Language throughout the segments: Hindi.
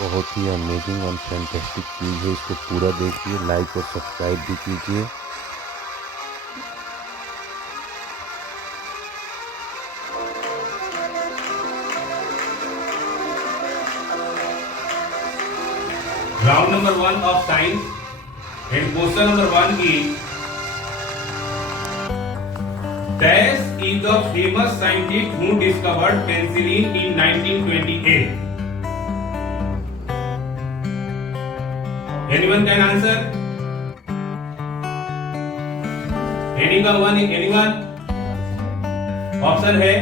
बहुत ही अमेजिंग और फैंटास्टिक चीज़ है। इसको पूरा देखिए, लाइक और सब्सक्राइब भी कीजिए। Round number 1 of science and question number 1 is Dash is the famous scientist who discovered penicillin in 1928. Anyone can answer? Anyone? Option है?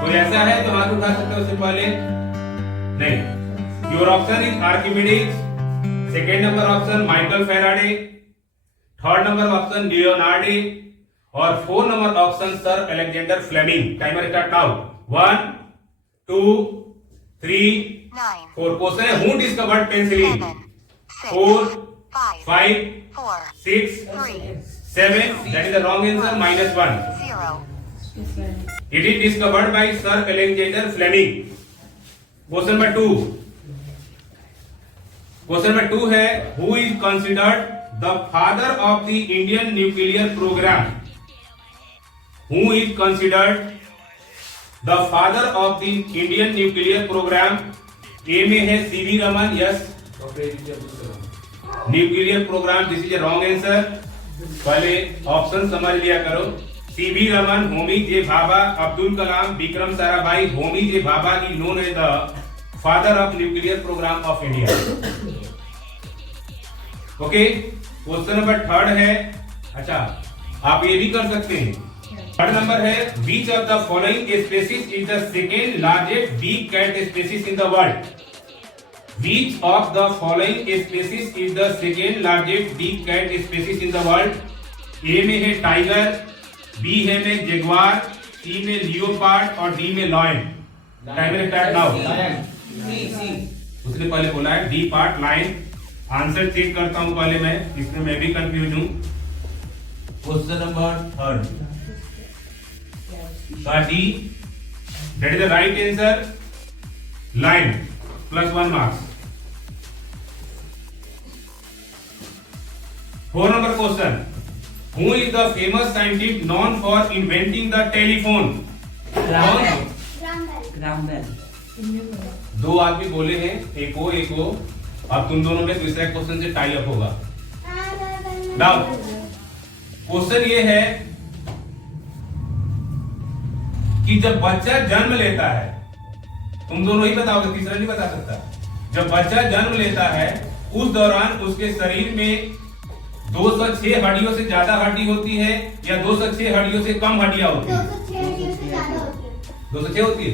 कोई ऐसा है तो हाथ उठा सकते हो उससे पहले? नहीं। Your option is Archimedes. Second number option Michael Faraday. Third number option Leonardo. और 4 number option sir Alexander Fleming. Timer start now. 1 2 3 4। Question है who discovered penicillin? 4 5 6 7। That is the wrong answer, -1। It is discovered by sir Alexander Fleming. Question number 2। Question number 2 है who is considered the father of the Indian nuclear programme? Who is considered the father of the Indian nuclear program? A में है CV Raman, yes. Nuclear program, this is a wrong answer. पहले ऑप्शन समझ लिया करो। CV Raman, Homi J Bhabha, Abdul Kalam, Vikram Sarabhai. Homi J Bhabha is known as the father of nuclear program of India. Okay, question number 3 है। अच्छा, आप ये भी कर सकते हैं। थर्ड नंबर है which of the following species is the second largest big cat species in the world? Which of the following species is the second largest big cat species in the world? A में है टाइगर, B है में जेगुआर, C में लियोपार्ड और D में लॉयन। Timer start now. उसने पहले बोला है D part line. Answer check करता हूं पहले मैं, इसमें मैं भी कंफ्यूज हूं। Question number 3 D, that is the right answer. Lion, +1 marks. 4 number question. Who is the famous scientist known for inventing the telephone? Graham Bell. 2 आदमी बोले हैं, एक हो। अब तुम दोनों में दूसरा क्वेश्चन से टाई अप होगा। नाउ क्वेश्चन ये है कि जब बच्चा जन्म लेता है, तुम दोनों ही बताओगे, तीसरा नहीं बता सकता। जब बच्चा जन्म लेता है उस दौरान उसके शरीर में 206 हड्डियों से ज्यादा हड्डी होती है या 206 हड्डियों से कम हड्डियां होती है? 206 होती है,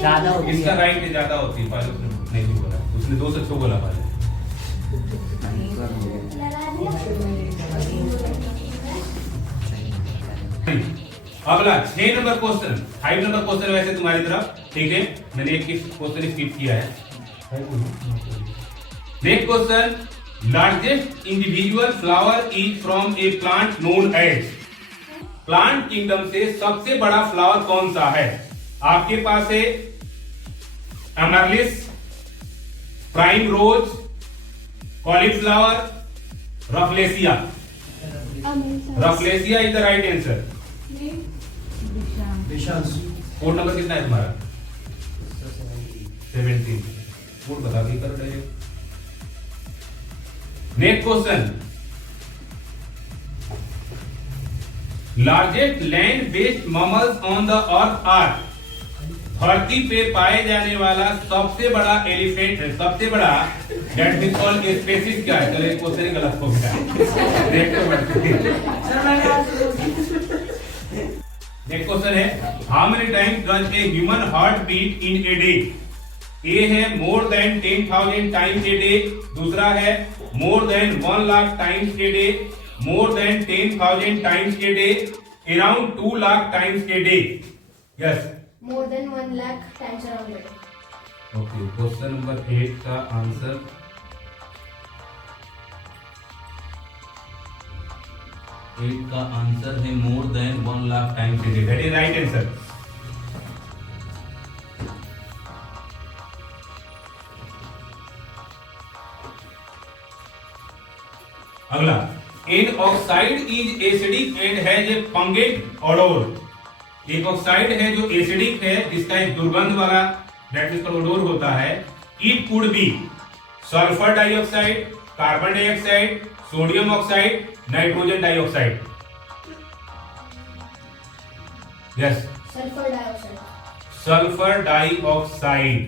ज्यादा होती है। इसका राइट है, ज्यादा होती है। पहले उसने नहीं बोला, उसने 206 बोला पहले। अगला 6 नंबर क्वेश्चन। 5 नंबर क्वेश्चन वैसे तुम्हारी तरफ, ठीक है, मैंने एक क्वेश्चन स्किप किया है। Next question, largest individual flower is from a plant known as. Plant kingdom से सबसे बड़ा फ्लावर कौन सा है? आपके पास है amaryllis, primrose, cauliflower, rafflesia. Rafflesia is the right answer. Code number कितना है तुम्हारा? 17। कोड बता दी कर रहे। Next question, largest land based mammals on the earth are. धरती पे पाए जाने वाला सबसे बड़ा एलिफेंट है, सबसे बड़ा दैट मींस कॉल्ड स्पीशीज क्या है? चलिए क्वेश्चन गलत हो गया। नेक्स्ट क्वेश्चन है how many times does a human heart beat in a day? A है more than 10,000 times a day, दूसरा है more than 1 lakh times a day, more than 10,000 times a day, around 2 lakh times a day. Yes, more than 1 lakh times around a day. Okay, question number 8 का आंसर 8 का आंसर है more than 1 lakh times a day. That is right answer. अगला, an oxide is acidic and has a pungent odour. एक ऑक्साइड है जो एसिडिक है, जिसका एक दुर्गंध वाला दैट मींस ओडोर होता है। It could be sulphur dioxide, carbon dioxide, sodium oxide, nitrogen dioxide. Yes, sulphur dioxide. Sulphur dioxide.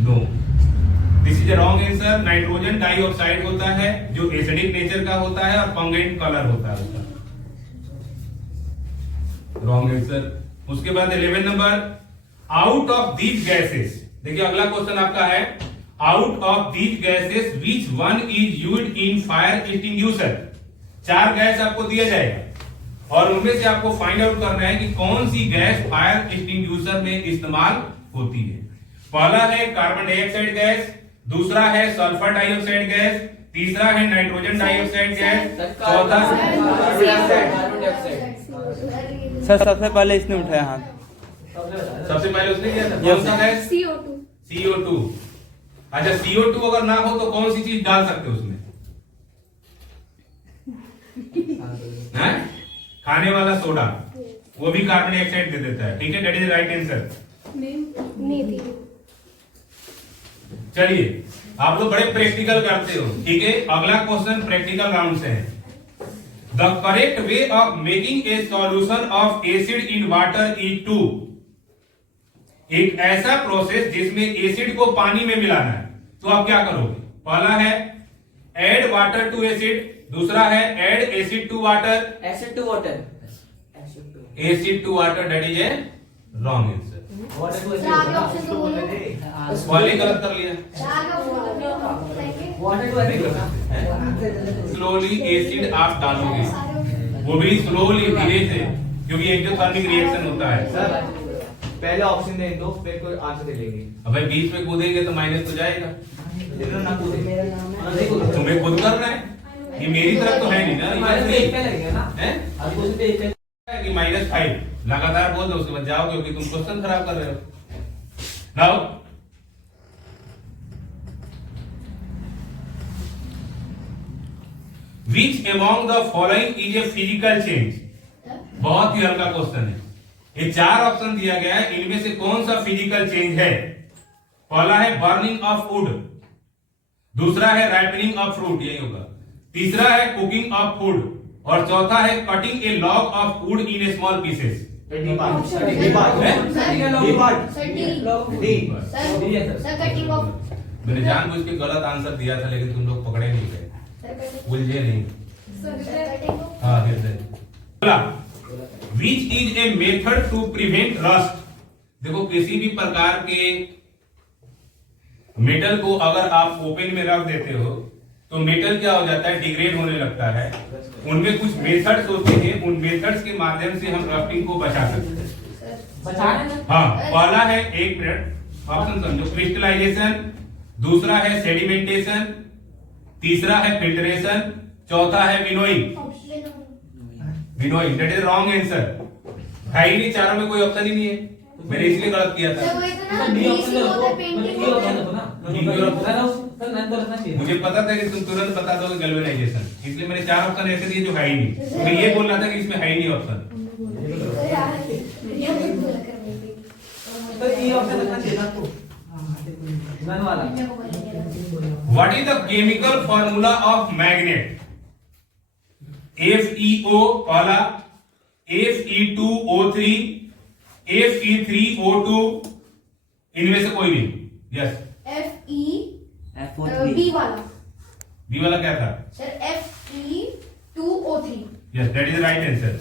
No, this is a wrong answer. Nitrogen dioxide होता है जो एसिडिक नेचर का होता है और पंगेंट कलर होता है उसका। Wrong answer. उसके बाद 11 number, out of these gases, देखिए अगला क्वेश्चन आपका है, out of these gases which one is used in fire extinguisher. 4 gas आपको दिया जाएगा और उनमें से आपको फाइंड आउट करना है कि कौन सी गैस फायर एक्सटिंग्विशर में इस्तेमाल होती है। पहला है कार्बन डाइऑक्साइड गैस, दूसरा है सल्फर डाइऑक्साइड गैस, तीसरा है नाइट्रोजन डाइऑक्साइड गैस, चौथा सर सबसे पहले इसने उठाया हाथ। सबसे पहले उसने किया था कौन सा गैस? CO2। CO2। अच्छा, CO2 अगर ना हो तो कौन सी चीज डाल सकते हो उसमें? है? खाने वाला सोडा, वो भी कार्बन डाइऑक्साइड दे देता है। ठीक है, दैट इज राइट आंसर। नहीं। चलिए, आप लोग बड़े प्रैक्टिकल करते हो। ठीक है, अगला क्वेश्चन प्रैक्टिकल राउंड से है। The correct way of making a solution of acid in water is to. एक ऐसा प्रोसेस जिसमें एसिड को पानी में मिलाना है, तो आप क्या करोगे? पहला है ऐड वाटर टू एसिड, दूसरा है add acid to water, acid to water, acid to water, that is a wrong answer. Sir आगे ऑप्शन तो बोलो। वाले गलत कर लिया। आगे option water to acid. Slowly acid आप डालोगे, वो भी स्लोली, धीरे से, क्योंकि एक्टोथर्मिक रिएक्शन होता है। सर पहले ऑप्शन दे दो, फिर कोई आंसर दे लेंगे। अब भाई बीच में कूदेंगे तो माइनस हो जाएगा। ना कूदे। तुम्हें खुद करना है, ये मेरी तरफ तो है नहीं ना। कि -5 लगातार बोल दो, उसके बाद जाओ, क्योंकि तुम क्वेश्चन खराब कर रहे हो। Now which among the following is a physical change. बहुत ही हल्का क्वेश्चन है। ये 4 ऑप्शन दिया गया है, इनमें से कौन सा फिजिकल चेंज है? पहला है बर्निंग ऑफ वुड, दूसरा है राइपनिंग ऑफ फ्रूट, यही होगा, तीसरा है कुकिंग ऑफ फूड, और चौथा है cutting A log of would in A small pieces. Cutting of. मैंने जानबूझ के गलत आंसर दिया था, लेकिन तुम लोग पकड़े नहीं गए, उलझे नहीं। हाँ, which is a method to prevent rust. देखो, किसी भी प्रकार के मेटल को अगर आप ओपन में रख देते हो तो मेटल क्या हो जाता है? डिग्रेड होने लगता है। उनमें कुछ मेथड्स होते हैं, उन मेथड्स के माध्यम से हम रस्टिंग को बचा सकते हैं। हाँ, पहला है, एक मिनट ऑप्शन समझो, क्रिस्टलाइजेशन, दूसरा है सेडिमेंटेशन, तीसरा है फिल्ट्रेशन, चौथा है winnowing. Winnowing, that is wrong answer. है ही नहीं, चारों में कोई ऑप्शन ही नहीं है, मैंने इसलिए गलत किया था। मुझे पता था कि तुम तुरंत बता दोगे गैल्वेनाइजेशन, इसलिए मैंने 4 ऑप्शन ऐसे दिए जो है ही नहीं। मैं ये बोलना था कि इसमें है ही नहीं option. What is the chemical formula of magnet? FeO पहला, Fe2O3, Fe3O2, इनमें से कोई नहीं। यस, बी वाला। बी वाला क्या था? Sir Fe2O3। Yes, that is right answer.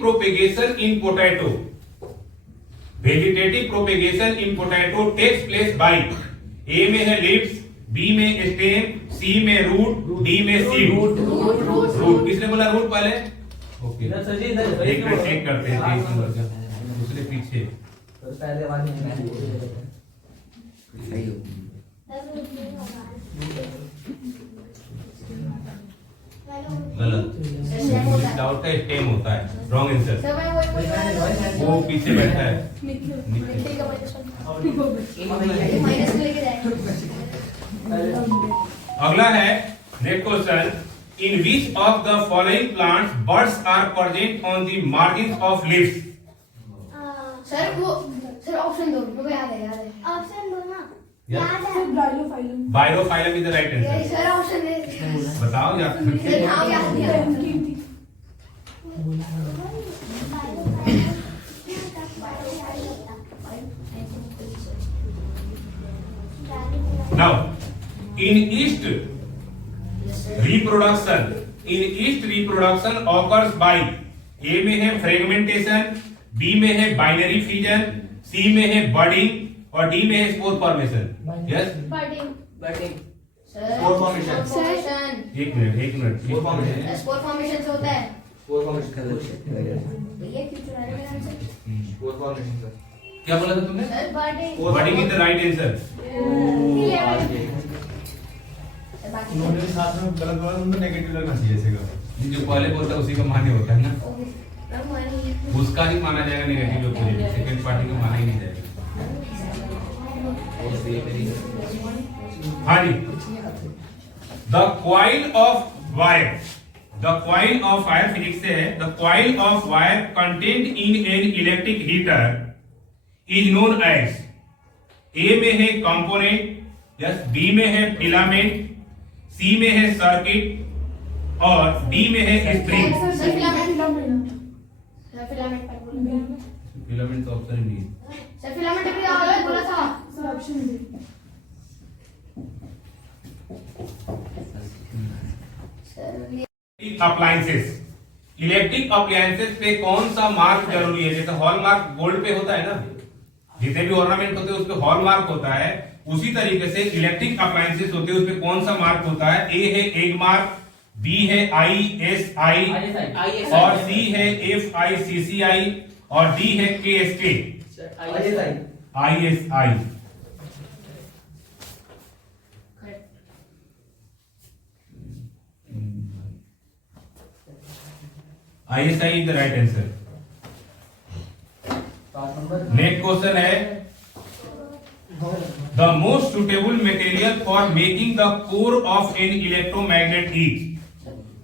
Propagation in potato. Vegetative propagation in potato takes place by A में है leaves, B में stem, C में root, D में seed. रूट किसने बोला रूट पहले? ओके, एक मिनट चेक करते हैं 23 नंबर का, दूसरे पीछे। पहले वाली गलत, विदाउट का स्टेम होता है, रॉन्ग आंसर। सर मैं वही बोल रहा हूँ। वो पीछे बैठा है। मिट्टी का माइनस लेके जाएगा। अगला है next question, in which of the following plants buds are present on the margin of leaves? Sir वो सर ऑप्शन दो, मुझे याद है। ऑप्शन दो ना, याद है। बायोफाइलम इज द राइट यही आंसर। सर ऑप्शन दे। बताओ या सर नाम याद नहीं आ रहा। Now, in yeast reproduction occurs by A में है fragmentation, B में है binary fission, C में है budding और D में है spore formation. Yes? बटिंग सर Spore formation. फॉर्मेशन। एक minute. Spore formation. Spore formation से होता है। Spore formation. ये क्यों चुरा रहे हैं आंसर? Spore formation, sir. क्या बोला था तुमने? Sir बटिंग। Spore Budding is the right answer. उन्होंने साथ में गलत बोला, उनको नेगेटिव लगना चाहिए ऐसे का। जो पहले बोलता है उसी का मान्य होता है ना, मैं मानी। उसका ही माना जाएगा नेगेटिव जो पॉजिटिव, सेकंड पार्टी का माना ही नहीं जाएगा। हाँ जी, the coil of wire, the coil of wire physics से है, the coil of wire content in an electric heater is known as, A में है कंपोनेंट, यस, बी में है फिलामेंट, सी में है सर्किट और डी में है spring. Sir filament. Sir filament पर बोला। फिलामेंट तो ऑप्शन ही नहीं है। सर फिलामेंट भी अलग बोला था। अप्लायंसेस, इलेक्ट्रिक अप्लायंसेस पे कौन सा मार्क जरूरी है? जैसे हॉल मार्क गोल्ड पे होता है ना, जितने भी ऑर्नामेंट होते हैं उस पे हॉल मार्क होता है, उसी तरीके से इलेक्ट्रिक अप्लायंसेस होते हैं उस पे कौन सा मार्क होता है? ए है एग मार्क, बी है ISI और सी है FICCI और डी है KSK। ISI ISI is the right answer. Next question है, the most suitable material for making the core of an electromagnet is,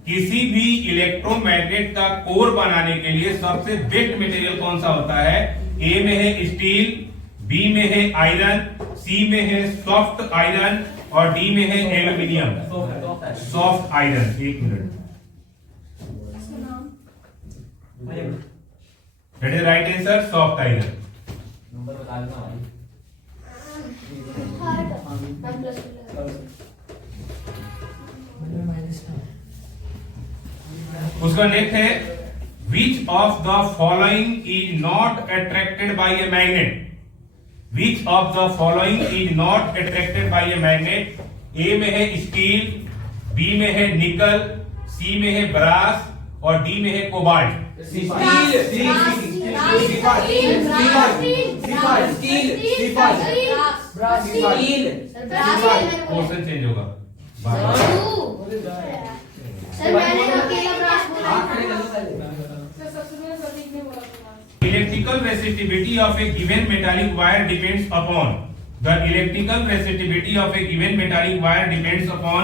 किसी भी इलेक्ट्रोमैग्नेट का कोर बनाने के लिए सबसे बेस्ट मटेरियल कौन सा होता है? ए में है स्टील, बी में है आयरन, सी में है सॉफ्ट आयरन और डी में है एल्यूमिनियम। Soft iron. एक minute, that is right answer, soft iron. Number बता देना भाई। उसका नेक्स्ट है, which of the following is not attracted by a magnet? Which of the following is not attracted by a magnet? A में है स्टील, बी में है निकल, सी में है ब्रास और डी में है कोबाल्ट। क्वेश्चन चेंज होगा। सर मैंने अकेला ब्रास बोला। Electrical resistivity of a given metallic wire depends upon, the electrical resistivity of a given metallic wire depends upon,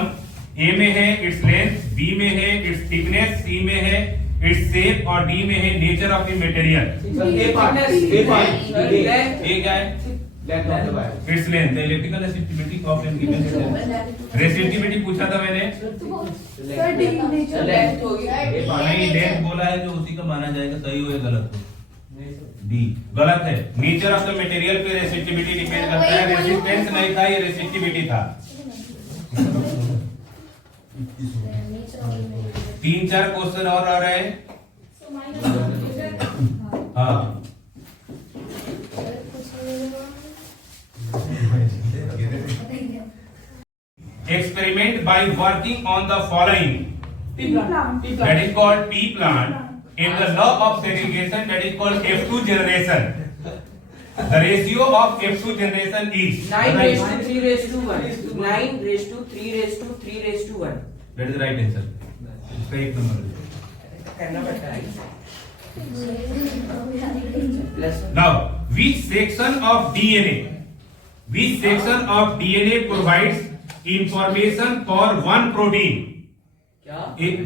A में है its length, B में है its thickness, C में है its shape और D में है nature of the material। A क्या है? length of the wire. Its length, the electrical resistivity of a given metallic। resistivity पूछा था मैंने, नहीं length बोला है, जो उसी का माना जाएगा, सही हो या गलत हो? डी गलत है। नेचर ऑफ द मटेरियल पे रेसिस्टिविटी डिपेंड करता है, रेजिस्टेंस नहीं था, ये रेसिस्टिविटी था। 3-4 क्वेश्चन और आ रहे हैं। हाँ, experiment by working on the following, that is called P plant, in the law of segregation, that is called F2 generation, The ratio of F2 generation is 9 raised to 3 raised to 1. 9 raised to 3 raised to 3 raised to 1. That is the right answer. इसका एक नंबर करना पड़ता है. Plus Now, which section of DNA provides information for one protein?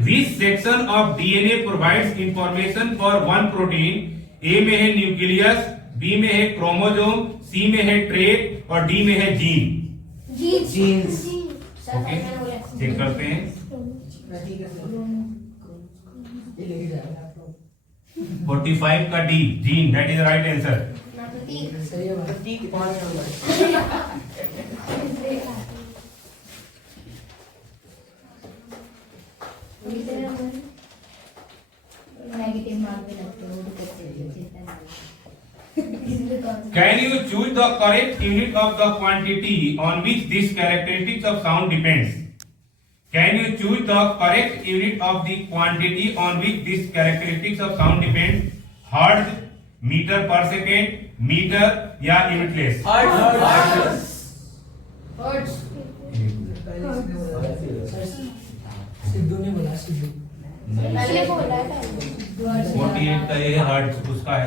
Which section of DNA provides information for one protein? A में है न्यूक्लियस, B में है क्रोमोसोम, C में है ट्रेट और D में है जीन. genes. ओके, चेक करते हैं. 45 का D, gene, that is the right answer. Pratik 5 number. Negative mark भी लगते हैं वो तो Can you choose the correct unit of the quantity on which this characteristics of sound depends? Can you choose the correct unit of the quantity on which this characteristics of sound depends? Hertz, meter per second, meter या unitless? Hertz. सिद्धू ने बोला सिद्धू पहले बोला था 48 का ये हर्ट्ज उसका है.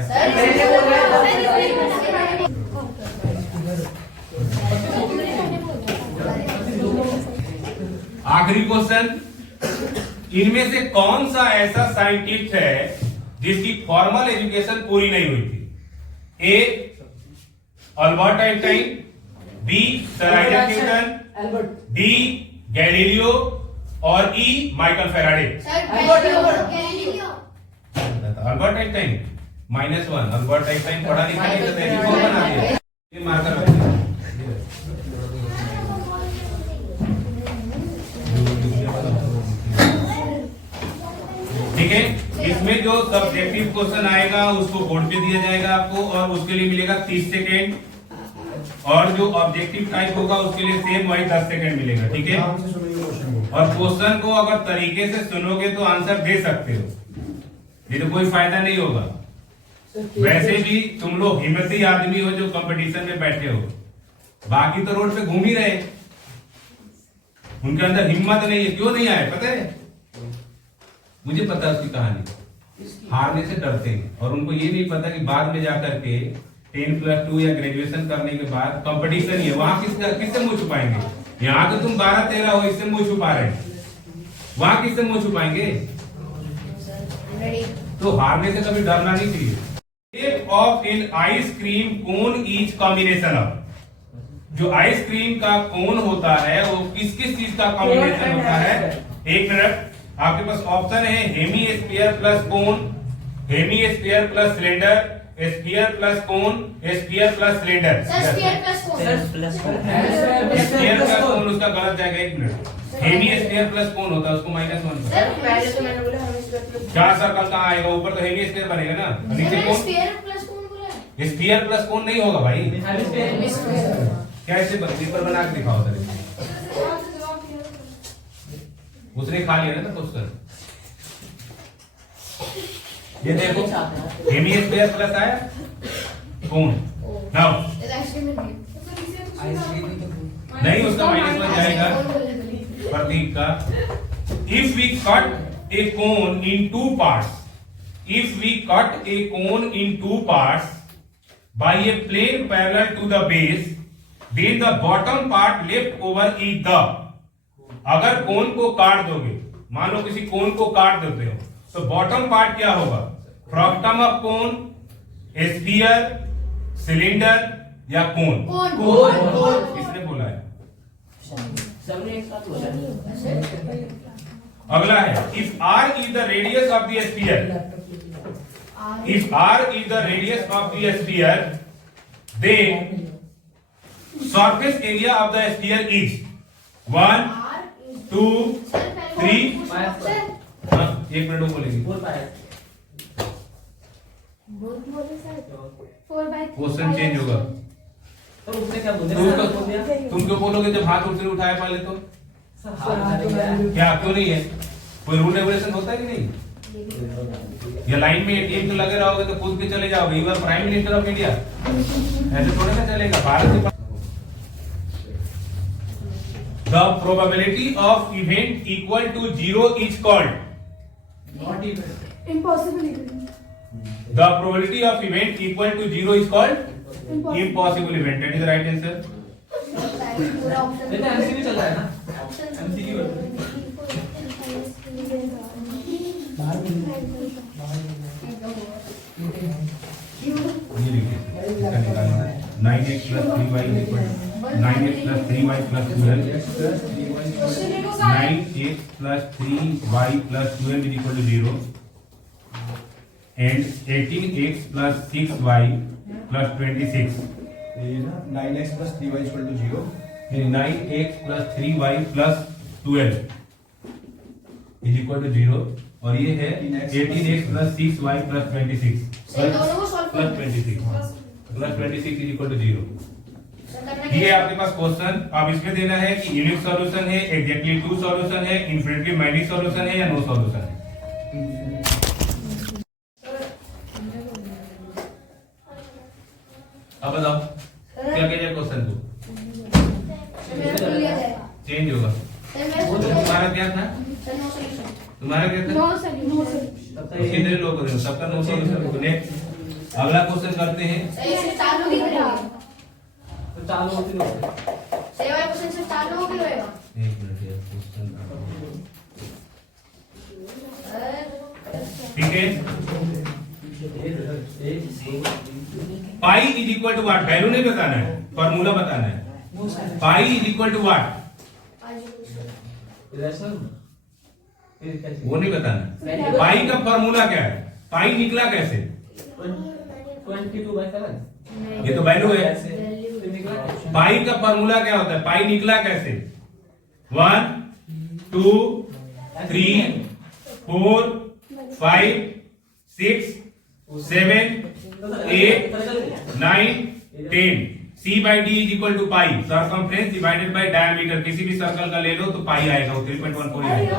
आखिरी क्वेश्चन, इनमें से कौन सा ऐसा साइंटिस्ट है जिसकी फॉर्मल एजुकेशन पूरी नहीं हुई थी? A Albert Einstein, B sir Isaac Newton, D Galileo और E Michael Faraday. Albert Einstein -1. Albert Einstein पढ़ा लिखा नहीं था, टेलीफोन बना दिया. ये मार्कर रख दिया. ठीक है, इसमें जो सब्जेक्टिव क्वेश्चन आएगा उसको बोर्ड पे दिया जाएगा आपको और उसके लिए मिलेगा 30 सेकेंड और जो ऑब्जेक्टिव टाइप होगा उसके लिए सेम वही 10 सेकेंड मिलेगा. ठीक है, और क्वेश्चन को अगर तरीके से सुनोगे तो आंसर दे सकते हो, ये तो कोई फायदा नहीं होगा. वैसे भी तुम लोग हिम्मती आदमी हो जो कंपटीशन में बैठे हो, बाकी तो रोड पे घूम ही रहे, उनके अंदर हिम्मत नहीं है. क्यों नहीं आए पता है? मुझे पता है उसकी कहानी. हारने से डरते हैं और उनको ये नहीं पता कि बाद में जाकर के 10+2 या ग्रेजुएशन करने के बाद कंपटीशन ही है, वहां किससे मुंह छुपाएंगे? यहाँ तो तुम 12-13 हो, इससे मुंह छुपा रहे हैं, वहां किससे मुंह छुपाएंगे? तो हारने से कभी डरना नहीं चाहिए. Shape of an ice cream cone is combination of. जो आइसक्रीम का कोन होता है वो किस किस चीज का कॉम्बिनेशन होता है? एक मिनट, आपके पास ऑप्शन है hemisphere plus cone, hemisphere plus cylinder, sphere plus cone, sphere plus cylinder. Sphere plus cone उसका गलत जाएगा. एक minute, hemisphere plus cone होता है उसको -1. पहले तो मैंने बोला हमें स्फीयर क्या सर्कल कहाँ आएगा? ऊपर तो हेमी स्फीयर बनेगा ना, नीचे कोन. स्फीयर प्लस कौन बोला? स्फीयर प्लस कोन नहीं होगा भाई. कैसे पेपर बना के दिखाओ सर. उसने खा लिया ना क्वेश्चन. ये देखो हेमी स्फीयर प्लस आया कोन. नाउ नहीं, उसका -1 जाएगा प्रतीक का. If we cut a cone in 2 parts, if we cut a cone in 2 parts by a plane parallel to the base, then the bottom part left over is the. अगर कोन को काट दोगे, मान लो किसी कोन को काट देते हो, तो बॉटम पार्ट क्या होगा? फ्रॉक्टम ऑफ कोन, स्फीयर, सिलेंडर या कोन? कोन. किसने बोला है? सबने एक साथ बोला. अगला है if r is the radius of the sphere, if r is the radius of the sphere, then surface area of the sphere is 1, 2, 3. हाँ, 1 मिनट बोलेगी. क्वेश्चन चेंज होगा. तो उसने क्या बोला? तुम क्यों बोलोगे जब हाथ उसने उठाया पहले तो? क्या क्यों नहीं है? कोई रूल रेगुलेशन होता है कि नहीं? या लाइन में एटीएम पे लगे रहोगे तो कूद के चले जाओगे, you are prime minister of India, ऐसे थोड़े ना चलेगा। भारत से the probability of event equal to 0 is called, the probability of event equal to 0 is called impossible event. That is the right answer. पूरा ऑप्शन ये तो एमसीक्यू चल रहा है ना। ये देखिए इसका निकालना है 9x + 3y = 9x + 3y + 12, 9x + 3y + 12 = 0 and 18x + 6y + 26। ये ना 9x + 3y = 0, 9x + 3y + 12 = 0 और ये है 18x + 6y + 26 सही, दोनों को सॉल्व + 26 + 26 = 0। ये आपके पास क्वेश्चन, अब इसमें देना है कि यूनिक सॉल्यूशन है, एग्जैक्टली ट्रू सॉल्यूशन है, इन्फिनिटली माइनस सॉल्यूशन है या नो सॉल्यूशन है। अब बताओ क्या क्या है क्वेश्चन को, चेंज होगा। तुम्हारा क्या था, तुम्हारा क्या था, कितने लोग हो, सबका नो सॉल्यूशन। नेक्स्ट अगला क्वेश्चन करते हैं। तो चालू होती है। एक मिनट यार, क्वेश्चन ठीक है। Pi is equal to what, value नहीं बताना है, फॉर्मूला बताना है। Pi is equal to what, वो नहीं बताना। पाई का फॉर्मूला क्या है, पाई निकला कैसे, 22/7। ये तो वैल्यू है। पाई का फॉर्मूला क्या होता है, पाई निकला कैसे, 1 2 3 4 5 6 7 8 9 10। C/D = pi, circumference divided by diameter, किसी भी सर्कल का ले लो तो पाई आएगा, वो 3.14 ही आएगा।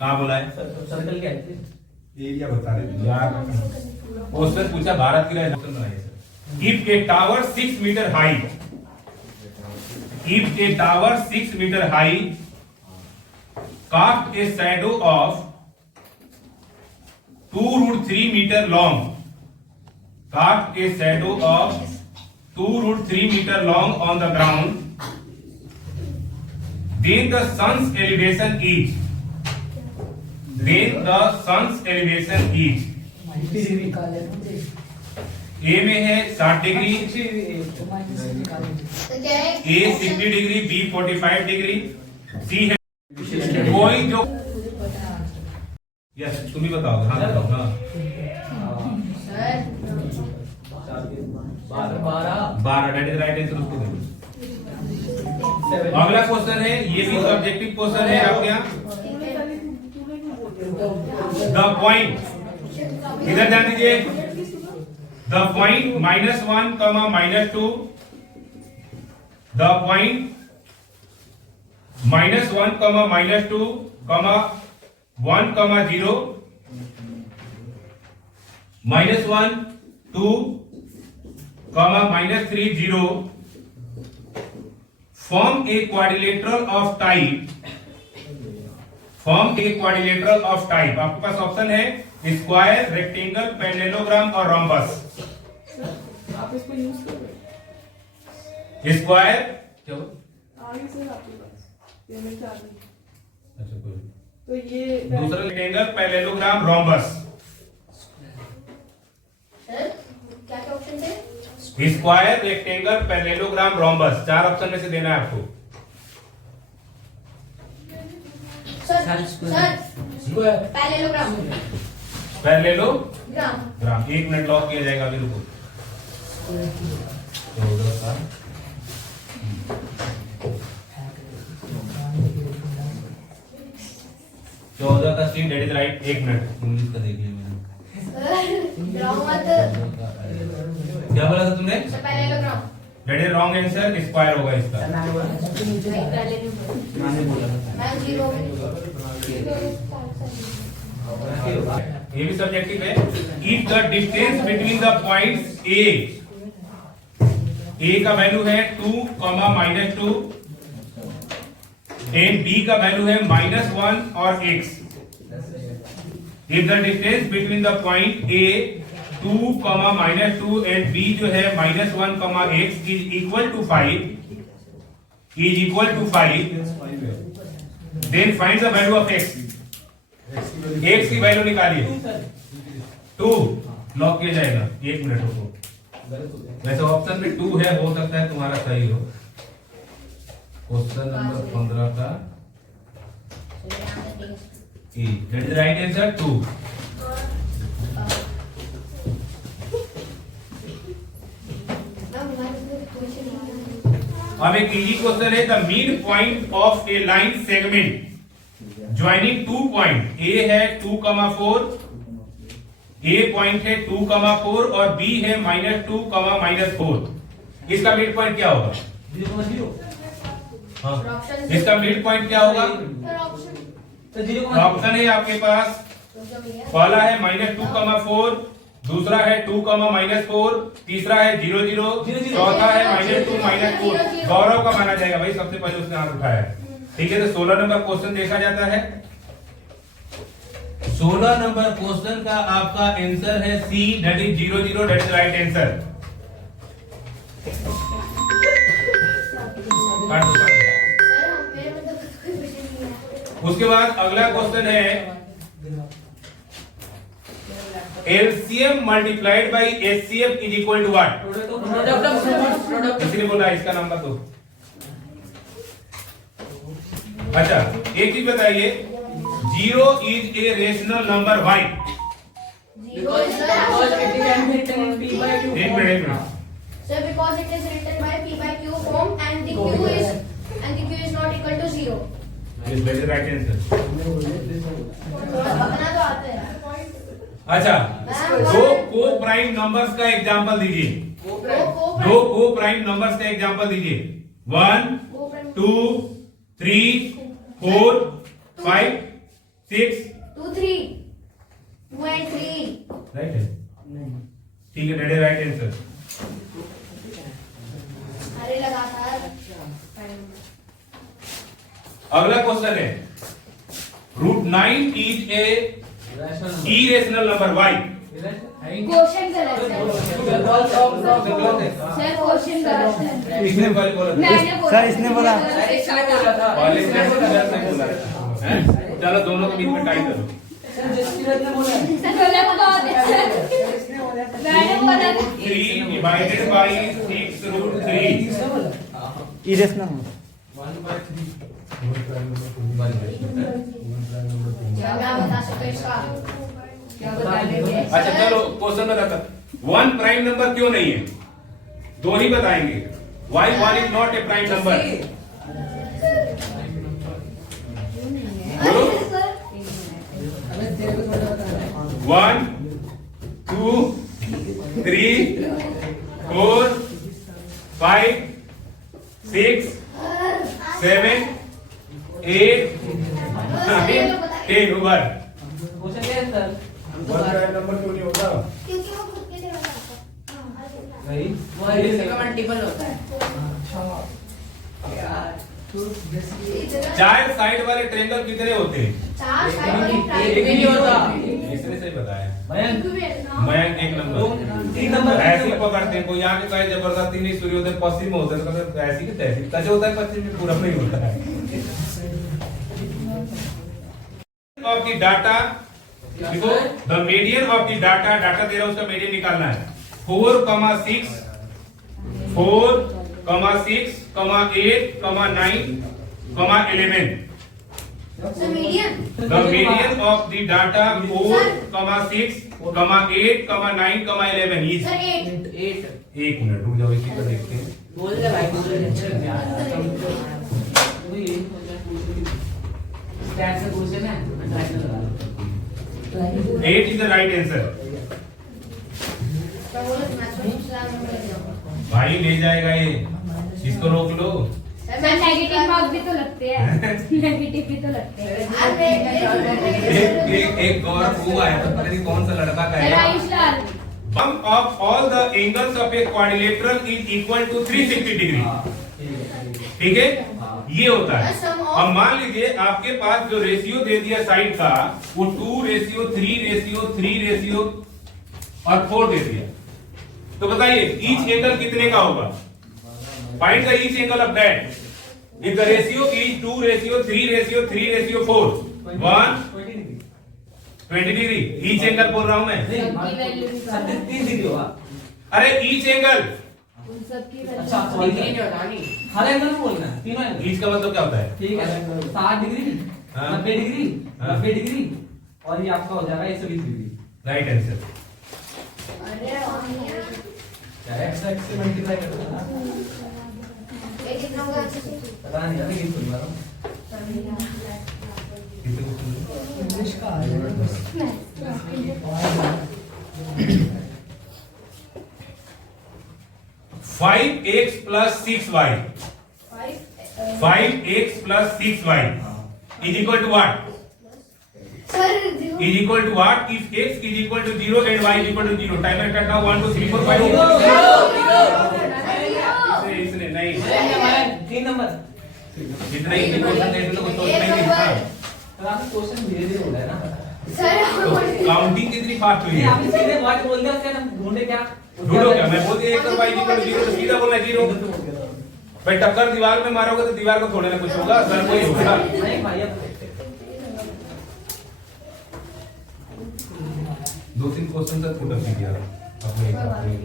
कहाँ बोला है, सर्कल क्या है? एरिया बता रहे थे यार क्वेश्चन पूछा भारत की राजधानी बनाइए sir. If a tower 6 meter high, if a tower 6 meter high cast a shadow of 2√3 meter long, cast a shadow of 2√3 meter long on the ground, then the sun's elevation is, then the sun's elevation is, ए में है 60 डिग्री, ए 60 डिग्री, बी 45 डिग्री, सी है कोई जो, यस तुम ही बताओ। हाँ बताओ। हाँ 12 दैट इज राइट आंसर, उसको दे दो। अगला क्वेश्चन है, ये भी ऑब्जेक्टिव क्वेश्चन है आपके यहाँ। द पॉइंट, इधर ध्यान दीजिए, the point -1, -2, the point -1, -2, 1, 0, -1, 2, -3, 0 form a quadrilateral of type, आपके पास ऑप्शन है स्क्वायर, रेक्टेंगल, पैरेललोग्राम और रोम्बस। आप इसको यूज करो, स्क्वायर क्या आगे से आपके पास पेमेंट आ गई। अच्छा कोई, तो ये दूसरा रेक्टेंगल, पैरेललोग्राम, रोम्बस। क्या क्या ऑप्शन थे, square, rectangle, parallelogram, rhombus, 4 option में से देना है आपको। सर पैरेललोग्राम 1 मिनट लॉक किया जाएगा, अभी रुको। 14 का C, that is right. 1 minute English का देखिए मैंने क्या बोला था तुमने, that is wrong answer, square होगा इसका। ये भी सब्जेक्टिव है। If the distance between the points A का वैल्यू है 2, -2 एंड बी का वैल्यू है -1 और x। If the distance between the point A 2, -2 and b जो है -1, x is equal to 5, then find the value of x। x की वैल्यू निकालिए। 2 लॉक किया जाएगा। 1 मिनट रुको। वैसे ऑप्शन में 2 है, हो सकता है तुम्हारा सही हो। क्वेश्चन नंबर 15 का E. That is the right answer 2. अब एक इजी क्वेश्चन है। The mid point of A line segment joining 2 point A है 2,4, ए पॉइंट है 2,4 और बी है -2, -4। इसका मिड पॉइंट क्या होगा? 0,0। हाँ, इसका मिड पॉइंट क्या होगा? तो 0,0 ऑप्शन है आपके पास। पहला है -2,4, दूसरा है 2,-4, तीसरा है 0,0, चौथा है -2, -4। गौरव का माना जाएगा भाई, सबसे पहले उसने हाथ उठाया है। ठीक है, तो 16 नंबर क्वेश्चन देखा जाता है। 16 नंबर क्वेश्चन का आपका आंसर है C, that is 0,0, that is right answer. उसके बाद अगला क्वेश्चन है LCM multiplied by HCF is equal to what? किसी ने बोला इसका नंबर दो। अच्छा, एक चीज बताइए, 0 is a rational number why? एक minute. Sir, because it is written by p by q form and the q is not equal to 0. Yes, that is right answer. अपना तो आता है। अच्छा, दो को प्राइम नंबर्स का एग्जांपल दीजिए। दो को प्राइम नंबर्स का एग्जांपल दीजिए। 1, 2, 3, 4, 5, 6। 2, 3, 2 and 3। राइट है, ठीक है, दैट इज राइट आंसर। अरे लगा था। अगला क्वेश्चन है √9 is a irrational number why? Question गलत है। सर क्वेश्चन गलत है। इसने पहले बोला था। मैंने बोला। सर इसने बोला। पहले इसने बोला था। हैं? चलो दोनों के बीच में टाई करो। सर मैंने बोला था। 3 डिवाइडेड बाई 6√3। इरेशनल। क्या बता सकते हैं इसका? क्या बताएंगे? अच्छा चलो क्वेश्चन में रहता 1 प्राइम नंबर क्यों नहीं है? दो ही बताएंगे। Why 1 is not a prime number? बोलो। 1, 2, 3, 4, 5, 6, 7, 8, 9, 10 ओवर। क्वेश्चन क्या है सर? नंबर क्यों नहीं होता? क्योंकि वो खुद के लिए बताता है। नहीं, वो इससे का मल्टीपल होता है। चार साइड वाले ट्रायंगल कितने होते हैं? 4 साइड वाले एक भी नहीं होता। इसने सही बताया। मयंक मयंक 1 नंबर। 3 नंबर ऐसे ही पकड़ते हैं, कोई यहाँ के कहे जबरदस्ती नहीं, सूर्योदय पश्चिम में होता है, तो कभी ऐसी की तैसी कैसे होता है, पश्चिम में पूरा नहीं होता है। ऑफ द डाटा, देखो the median of the data दे रहा है, उसका मीडियन निकालना है। 4,6, 4,6, 8, 9, 11। So median. The median of the data 4,6, 8, 9, 11 is Sir 8. 8 एक मिनट रुक जाओ, इसी को देखते हैं। बोल दे भाई, बोल दे। स्टैट से क्वेश्चन है, ट्राई लगा लो। 8 is the right answer। मैं बोला मैथमेटिक्स लैब में ले जाऊंगा। भाई ले जाएगा ये, इसको रोक लो। सर सर नेगेटिव मार्क्स भी तो लगते हैं नेगेटिव भी तो लगते हैं एक गौर हुआ है, पता नहीं कौन सा लड़का का है। आयुष लाल Sum of all the angles of a quadrilateral is equal to 360 degree. ठीक है, ये होता है। अब मान लीजिए आपके पास जो रेशियो दे दिया साइड का वो 2:3:3:3 और 4 दे दिया, तो बताइए ईच एंगल कितने का होगा? Find the each angle of that if the ratio is 2:3:3:4 120 degree. Each angle बोल रहा हूं मैं। 30 डिग्री होगा। अरे ईच एंगल, अच्छा डिग्री नहीं होता नहीं। हर एंगल में बोलना है, तीनों एंगल। ईच का मतलब क्या होता है? ठीक है, 60 डिग्री, हाँ। 90 डिग्री, हाँ। 90 डिग्री, और ये आपका हो जाएगा 120 डिग्री। Right answer. क्या x से मल्टीप्लाई करना है? ये कितना होगा? पता नहीं, अभी नहीं सुन पा रहा हूँ। इंग्लिश का है। 5x plus 6y 5x plus 6y is equal to what? Sir Is equal to what? If x is equal to 0 and y is equal to 0. Timer start now 1 2 3 4 5 इसने नहीं 3 नंबर। जितना इजी क्वेश्चन दे तो कुछ सोचना ही नहीं था। तो आपका क्वेश्चन धीरे धीरे हो रहा है ना। सर काउंटिंग कितनी फास्ट हुई नहीं, है? आपने सीधे वर्ड बोल दिया, उसके हम ढूंढे क्या? ढूंढो क्या? मैं बोल दिया x और y is equal to 0 तो सीधा बोलना 0। भाई टक्कर दीवार में मारोगे तो दीवार को थोड़े ना कुछ होगा, सर कोई होगा। नहीं भाई, अब 2-3 क्वेश्चन तक पुट अप कीजिए आप अपने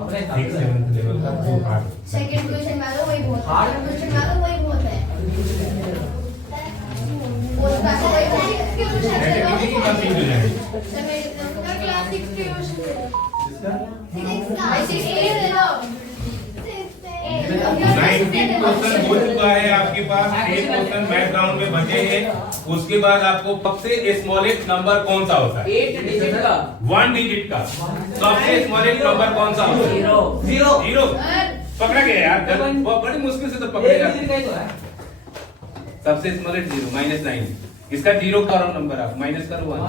अपने 6-7 लेवल का जो पार्ट। सेकंड क्वेश्चन में तो वही बहुत Hard क्वेश्चन में तो वही बहुत है वो का तो वही बहुत है एक्टिविटी की कंप्लीट हो जाएगी। सर मेरे क्लास 6 के क्वेश्चन दे दो 19 क्वेश्चन हो चुका है आपके पास, 1 क्वेश्चन बैकग्राउंड में बचे हैं। उसके बाद आपको सबसे स्मॉलेस्ट नंबर कौन सा होता है? 8 डिजिट का 1 डिजिट का सबसे स्मॉलेस्ट नंबर कौन सा होता है? 0 जीरो। पकड़ा गया यार, वो बड़ी मुश्किल से तो पकड़े एक जाते डिजिट का ही तो है। सबसे स्मॉलेस्ट 0 -9 इसका 0 करो नंबर आप माइनस करो 1।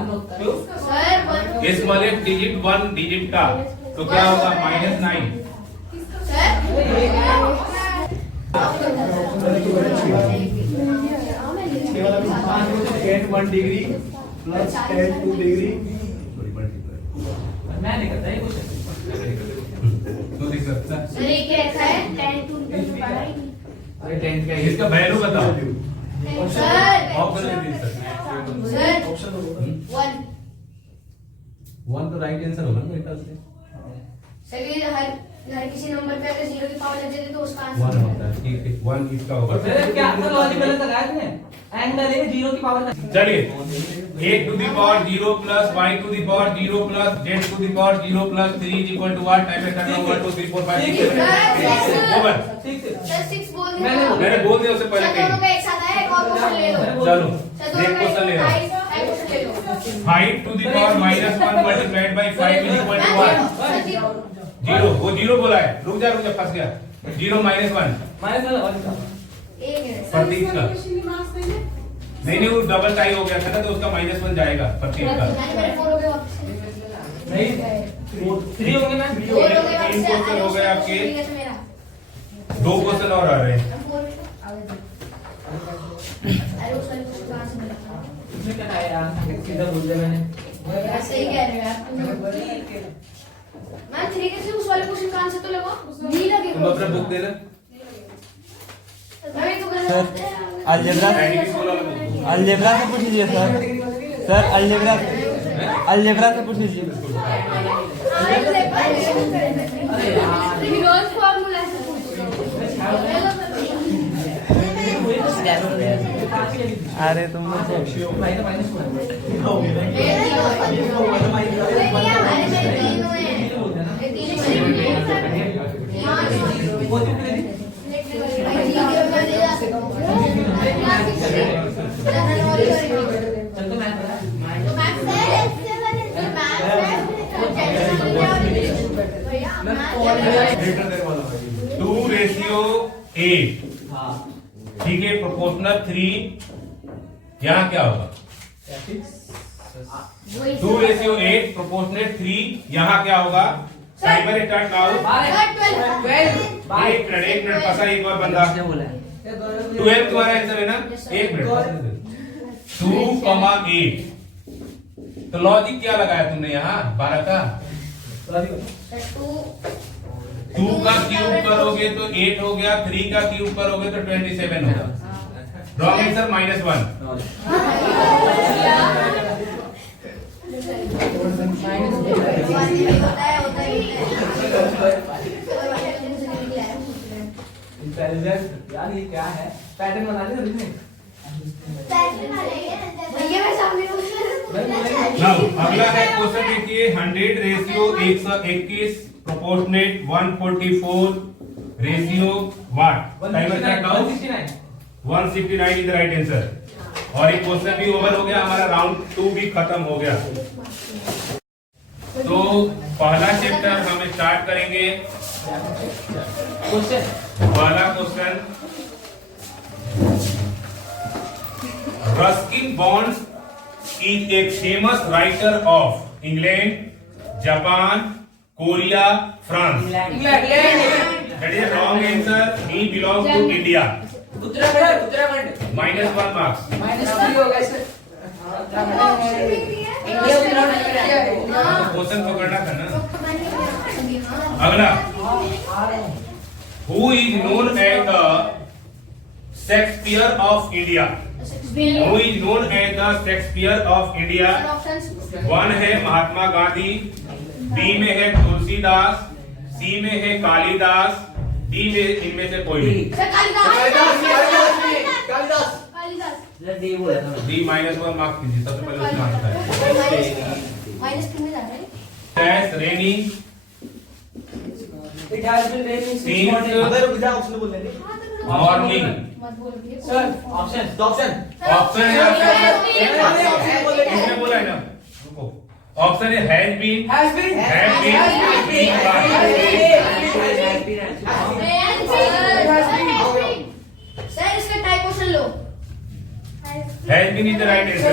सर स्मॉलेस्ट डिजिट 1 डिजिट का तो क्या होगा? -9। सर केवल अभी 10 1 डिग्री प्लस 10 2 डिग्री। मैं नहीं करता ये क्वेश्चन। तो देख सकता है। सर ये क्या रखा है 10 2 तो पढ़ा ही नहीं अरे 10 का इसका वैल्यू बताओ। सर ऑप्शन दे दीजिए सर। सर ऑप्शन दो। 1 1 तो राइट आंसर होगा मेरे ख्याल से। सर ये हर किसी नंबर पे अगर 0 की पावर लग जाती तो उसका 1 आंसर होता है, ठीक है 1 इसका होगा। फिर क्या तो लॉजिक गलत लगाया तुमने? एंगल है 0 की पावर का। चलिए 8 to the power 0 plus y to the power 0 plus z to the power 0 plus 3 is equal to what? Time करना 1 2 3 4 5 6 7 ओवर। ठीक है। सर 6 बोल मैंने दिया बोला। मैंने बोल दिया उससे पहले सर दोनों का एक साथ है एक और क्वेश्चन ले लो चलो सर नेक्स्ट क्वेश्चन ले लो। क्वेश्चन ले लो 5 to the power -1 multiplied by 5 is equal to what? Sir 0 0 वो 0 बोला है। रुक जा फंस गया। 0 -1 माइनस वाला लॉजिक का। एक है प्रतीक का नहीं वो डबल टाई हो गया था ना तो उसका -1 जाएगा प्रतीक का। मेरे 4 हो गए वापस नहीं 3 हो गए ना। 4 हो गए वापस 3 क्वेश्चन हो गए आपके। मेरा 2 क्वेश्चन और आ रहे हैं। अरे उस वाले क्वेश्चन कहां से मिला इसमें क्या है यार? सीधा बोल दिया मैंने। यार सही कह रहे हो यार मैं 3 के से उस वाले क्वेश्चन का आंसर तो लगा नहीं तुम लगेगा अपना बुक देना। मैं तो गलत अलजेब्रा अलजेब्रा से पूछ लीजिए सर। सर अलजेब्रा से पूछ लीजिए। रोज फार्मूला से पूछो अरे तुम लोग माइनस हुआ है। वो कितने दी? चल तो मैथ बता। 2:8 हाँ ठीक है, प्रोपोर्शनल 3 यहाँ क्या होगा 2:8 प्रोपोर्शनल 3 यहाँ क्या होगा? Timer start now. 1 मिनट फंसा एक बार बंदा। 12 तुम्हारा आंसर है ना? 1 मिनट 2,8 तो लॉजिक क्या लगाया तुमने यहाँ 12 का? 2 का क्यूब करोगे तो 8 हो गया, 3 का क्यूब करोगे तो 27 होगा। Wrong answer -1। इंटेलिजेंट यार, ये क्या है? पैटर्न बना दे ना। अगला है क्वेश्चन देखिए 100:121 proportionate 144 ratio what. Timer start now. 169 is the right answer. और एक क्वेश्चन भी ओवर हो गया, हमारा राउंड 2 भी खत्म हो गया। तो पहला चैप्टर हम स्टार्ट करेंगे। पहला question, Ruskin Bonds is a famous writer of England, Japan, Korea, France. That is wrong answer. He belong to India. Uttarakhand -1 marks. -3 होगा सर। क्वेश्चन पकड़ना था ना। अगला, who is known as the Shakespeare of India? Who is known as the Shakespeare of India? 1 है महात्मा गांधी, बी में है तुलसीदास, सी में है कालिदास, डी में इनमें से कोई नहीं। कालिदास। डी बोला था। डी -1 मार्क्स कीजिए, सबसे पहले उसका आंसर है। -2 में जा रहे हैं। Has raining It has been raining since Since- morning. अगर रुक जा, ऑप्शन बोलने दे। morning। मत बोलिए सर ऑप्शन ऑप्शन ऑप्शन है आपके इसने बोला है ना, रुको। ऑप्शन है has been, has been sir इसका टाइप क्वेश्चन लो। Has been is the right answer.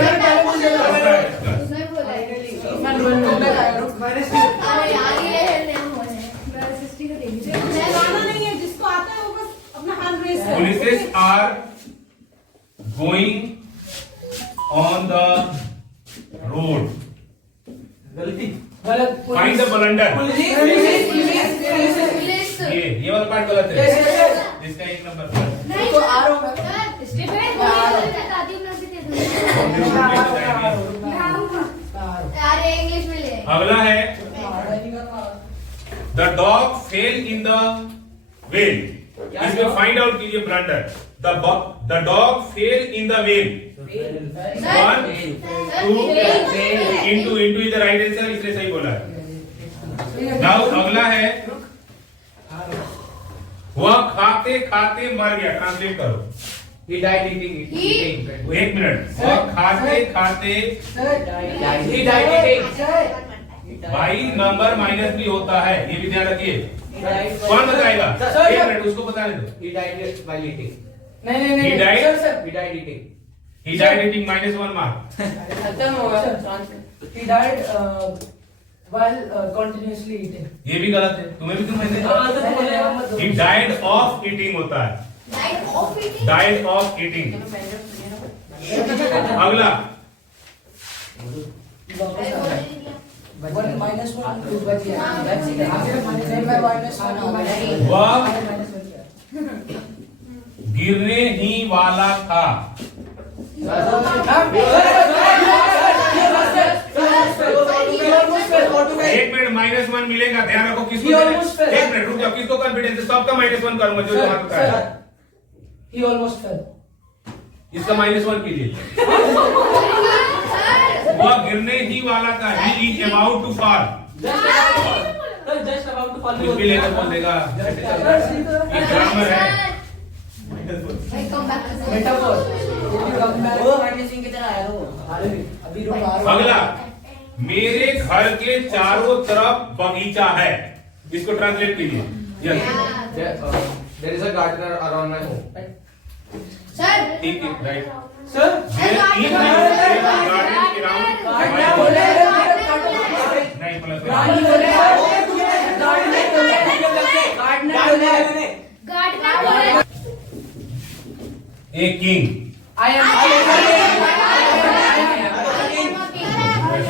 उसने बोला है। अरे -3 यार ये नहीं हो रहा है। गाना नहीं है, जिसको आता है वो बस अपना हाथ रेस करे। Polices are going on the road. गलती गलत Find the blunder. पुलिस ये वाला पार्ट गलत है। इसका 1 नंबर पर। नहीं तो आर होगा स्टीफन बताती हूं मैं भी दे दूंगा। यार ये इंग्लिश में ले। अगला है the dog fail in the well. इसमें फाइंड आउट कीजिए blunder. The dog fail in the well. 1 2 into is the right answer, इसलिए सही बोला है। नाउ अगला है वह खाते खाते मर गया। ट्रांसलेट करो। He died eating it. 1 minute. वह खाते खाते He died eating. भाई नंबर माइनस भी होता है, ये भी ध्यान रखिए। कौन बताएगा? 1 मिनट उसको बताने दो। He died while eating. नहीं He died? He died eating. He died eating -1 mark. खत्म होगा। He died while continuously eating. ये भी गलत है, तुम्हें भी क्यों मैंने He died of eating होता है। Diet of eating. Died of eating। अगला -1 is बचिया। That's it. Same by -1 होगा। वह गिरने ही वाला था। 1 मिनट -1 मिलेगा, ध्यान रखो। किसको? 1 मिनट रुक जाओ, किसको कॉन्फिडेंस है? सबका -1 करूंगा जो हाथ उठाया। He almost fell. इसका -1 कीजिए। वह गिरने ही वाला था। He is about to fall। Just about to fall. कुछ भी लेकर बोल देगा। ये ग्रामर है। Come back to Metaphor. अभी रुका। अगला, मेरे घर के चारों तरफ बगीचा है। इसको ट्रांसलेट कीजिए। Yes. There is a gardener around my home. Sir ठीक है right sir There is a garden around काटना बोले नहीं प्लस रानी बोले काटना बोले गार्डनर बोले a king I am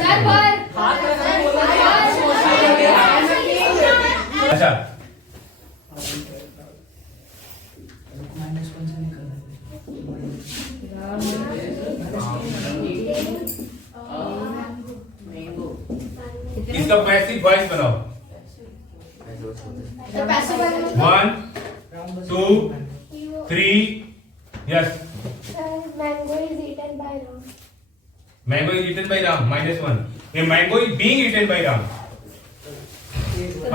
sir पर अच्छा इसका पैसिव वॉइस बनाओ 1 2 3 yes Mango is eaten by Ram. mango is eaten by Ram -1 a mango is being eaten by Ram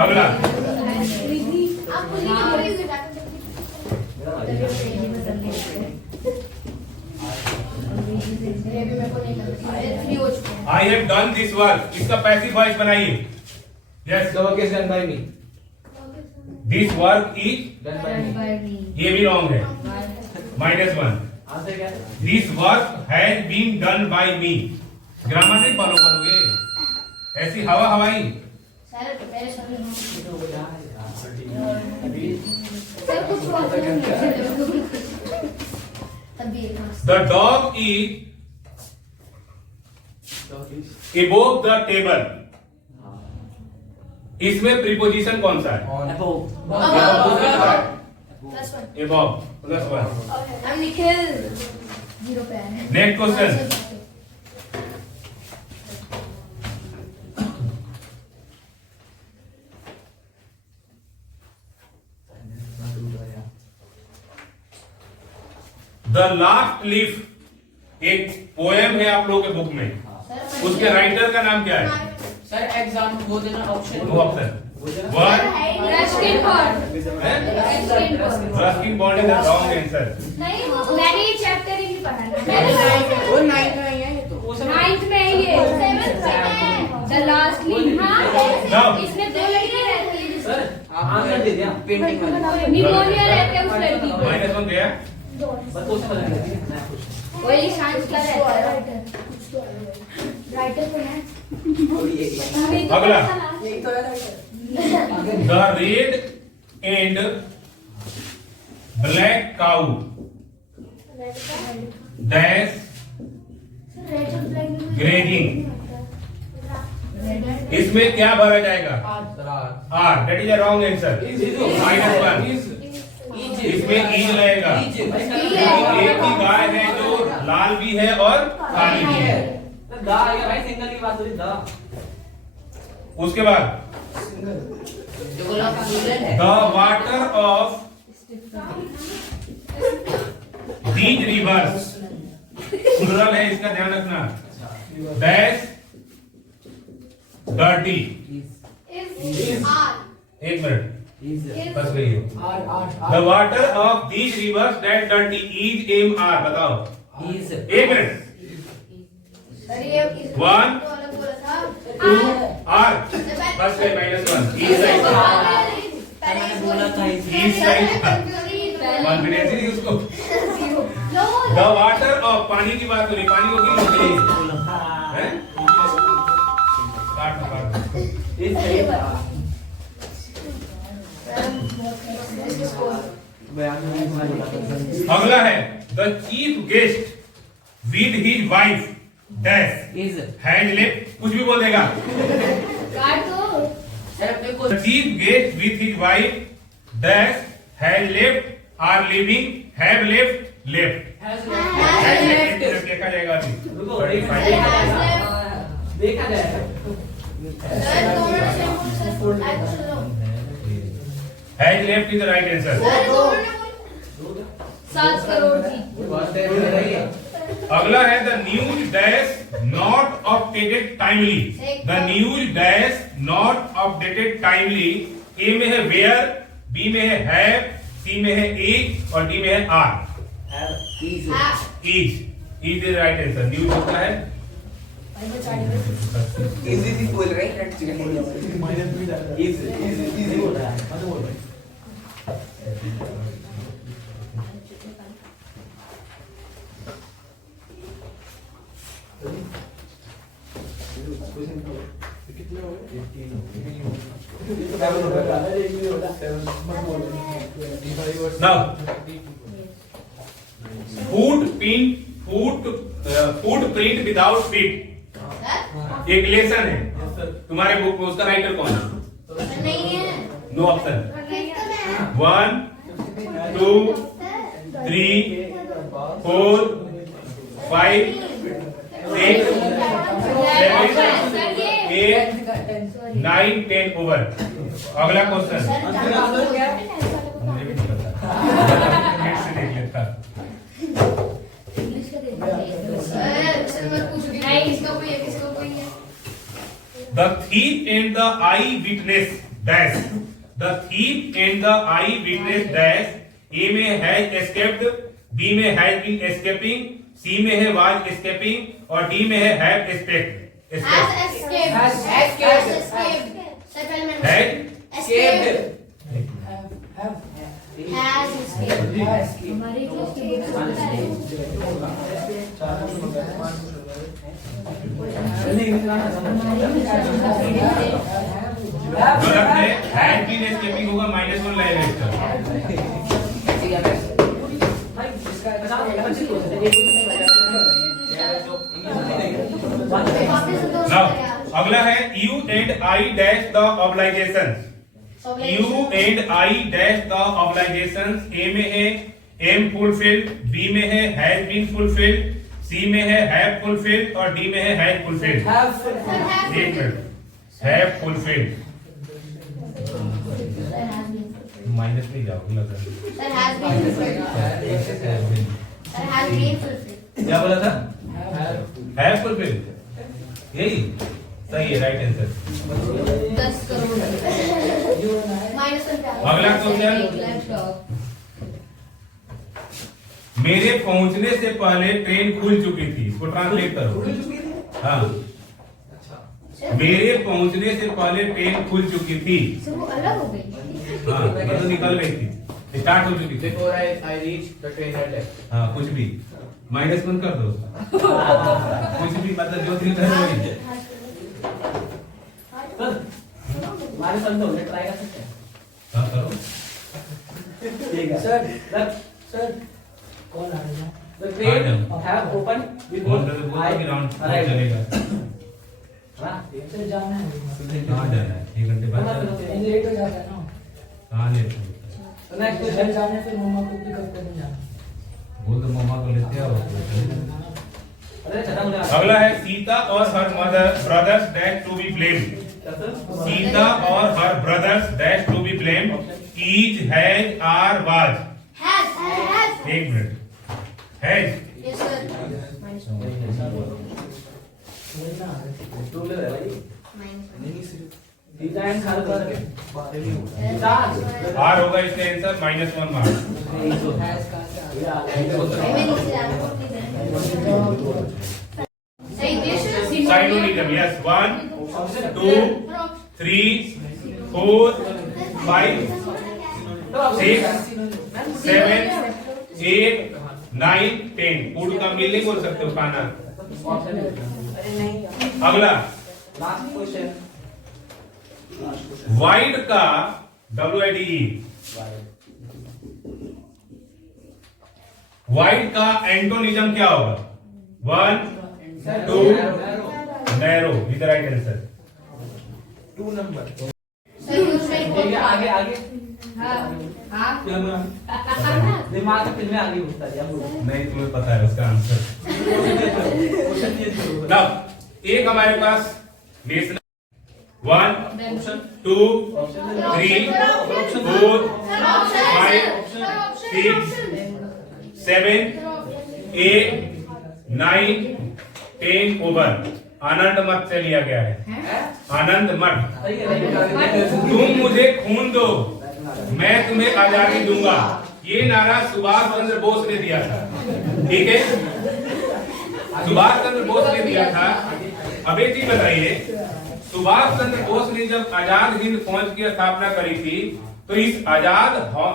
अगला आप बोलिए I have done this work इसका पैसिव वॉइस बनाइए yes The work is done by me. This work is Done by me. ये भी रॉन्ग है -1 आंसर क्या है? This work has been done by me grammar नहीं फॉलो करोगे ऐसी हवा हवाई सर कुछ तभी the dog is above the table इसमें प्रीपोजिशन कौन सा है above +1 हम निखिल 0 पे आए next question the last leaf एक पोएम है आप लोगों के बुक में उसके राइटर का नाम क्या है सर एग्जाम हो देना option no option one Ruskin Bond Ruskin Bond is the wrong answer नहीं मैंने ये चैप्टर ही नहीं पढ़ा वो 9 में आई है ये तो 9th में है ये 7th में द लास्ट लीफ हां No. इसमें दो लड़कियां रहती हैं सर आंसर दे दिया. पेंटिंग वाला निमोनिया रहते हैं उस लड़की को -1 गया बस उससे बता दीजिए. मैं पूछ. वही साइंस का रहता है राइटर तो है अगला यही तो है the red and black cow dash grazing इसमें क्या भरा जाएगा are that is a wrong answer -1 इसमें ईज लगेगा एक ही गाय है जो लाल भी है और काली भी है दा ये भाई सिंगल की बात हो रही दा. उसके बाद the water of these reverse plural है इसका ध्यान रखना डैश डर्टी एक मिनट बस गई हो the water of these rivers that dirty is am are बताओ एक मिनट सर ये 1 2 आर बस गए -1 इस साइड कॉन्फिडेंस नहीं उसको द वाटर ऑफ पानी की बात हो रही पानी को क्यों होती है काट अगला है the chief guest with his wife dash hand left कुछ भी बोल देगा काट दो सर अपने को chief guest with his wife dash has left are living have left left देखा जाएगा अभी रुको, देखा देखा जाए. Has left is the right answer 7 crore की अगला है the news dash not updated timely the news dash not updated timely A में है वेयर बी में है हैव सी में है इज और डी में है are is the right answer news होता है इजी बोल रहे हैं इजी बोल रहा है. मतलब बोल रहा है. Now, footprint without feet एक लेसन है तुम्हारे बुक में, उसका राइटर कौन है? नहीं है। No option. 1 2 3 4 5 6 7 8 9 10 ओवर। अगला क्वेश्चन मुझे भी नहीं पता, नेट से देख लेता। The thief and the eyewitness dash. The thief and the eyewitness dash. A में has escaped, B में has been escaping, C में है was escaping और D में है have escaped. Has escaped. Has escaped. Has Has escaped. हमारी गलत है, has been escaping होगा, -1 लाएगा इसका। Now, अगला है you and I dash the obligations. You and I dash the obligations. A में है am fulfilled, B में है has been fulfilled, C में है have fulfilled और D में है has fulfilled. एक मिनट, have fulfilled. माइनस में जाओगे लग रहा है। क्या बोला था? have fulfilled. यही सही है, राइट आंसर। अगला क्वेश्चन, मेरे पहुंचने से पहले ट्रेन खुल चुकी थी। इसको ट्रांसलेट करो। हाँ, मेरे पहुंचने से पहले ट्रेन खुल चुकी थी। अलग हो गई। हाँ, मतलब निकल गई थी, स्टार्ट हो चुकी थी। Before I reached, the train had left. हाँ, कुछ भी -1 कर दो। कुछ भी मतलब जो थी उधर वही। हमारे साथ तो ट्राई कर सकते हैं। हाँ, करो। ठीक है सर। सर कॉल आ रहा है। The train have opened before I चलेगा। सर जाना है। कहाँ जाना है? 1 घंटे बाद। लेट हो जाता है ना। कहाँ लेट हो? नेक्स्ट घर जाने फिर मम्मा को पिकअप करने जाना। बोल दो मम्मा को लेते आओ। अरे चला मुझे। अगला है सीता और her mother brothers dash to be blamed. Sita और her brothers dash to be blamed. Is has are was. एक मिनट, हैज आर होगा इसका answer, -1 marks. Synonymism, yes. 1 2 3 4 5 6 7 8 9 10। Food का मील नहीं बोल सकते हो, खाना। अगला लास्ट क्वेश्चन, वाइड का WIDE, वाइड का एंटोनिज्म क्या होगा? 1 2 narrow, is the right answer. 2 number. आगे आगे दिमाग में फिल्में आगे घुसता है। नहीं, तुम्हें पता है उसका आंसर। एक हमारे पास 1 2 3 4 5 6 7 8 9 10 ओवर। आनंद मठ से लिया गया है। आनंद मठ। तुम मुझे खून दो, मैं तुम्हें आजादी दूंगा। ये नारा सुभाष चंद्र बोस ने दिया था। ठीक है, सुभाष चंद्र बोस ने दिया था। अब एक चीज बताइए, सुभाष चंद्र बोस ने जब आजाद हिंद फौज की स्थापना करी थी, तो इस आजाद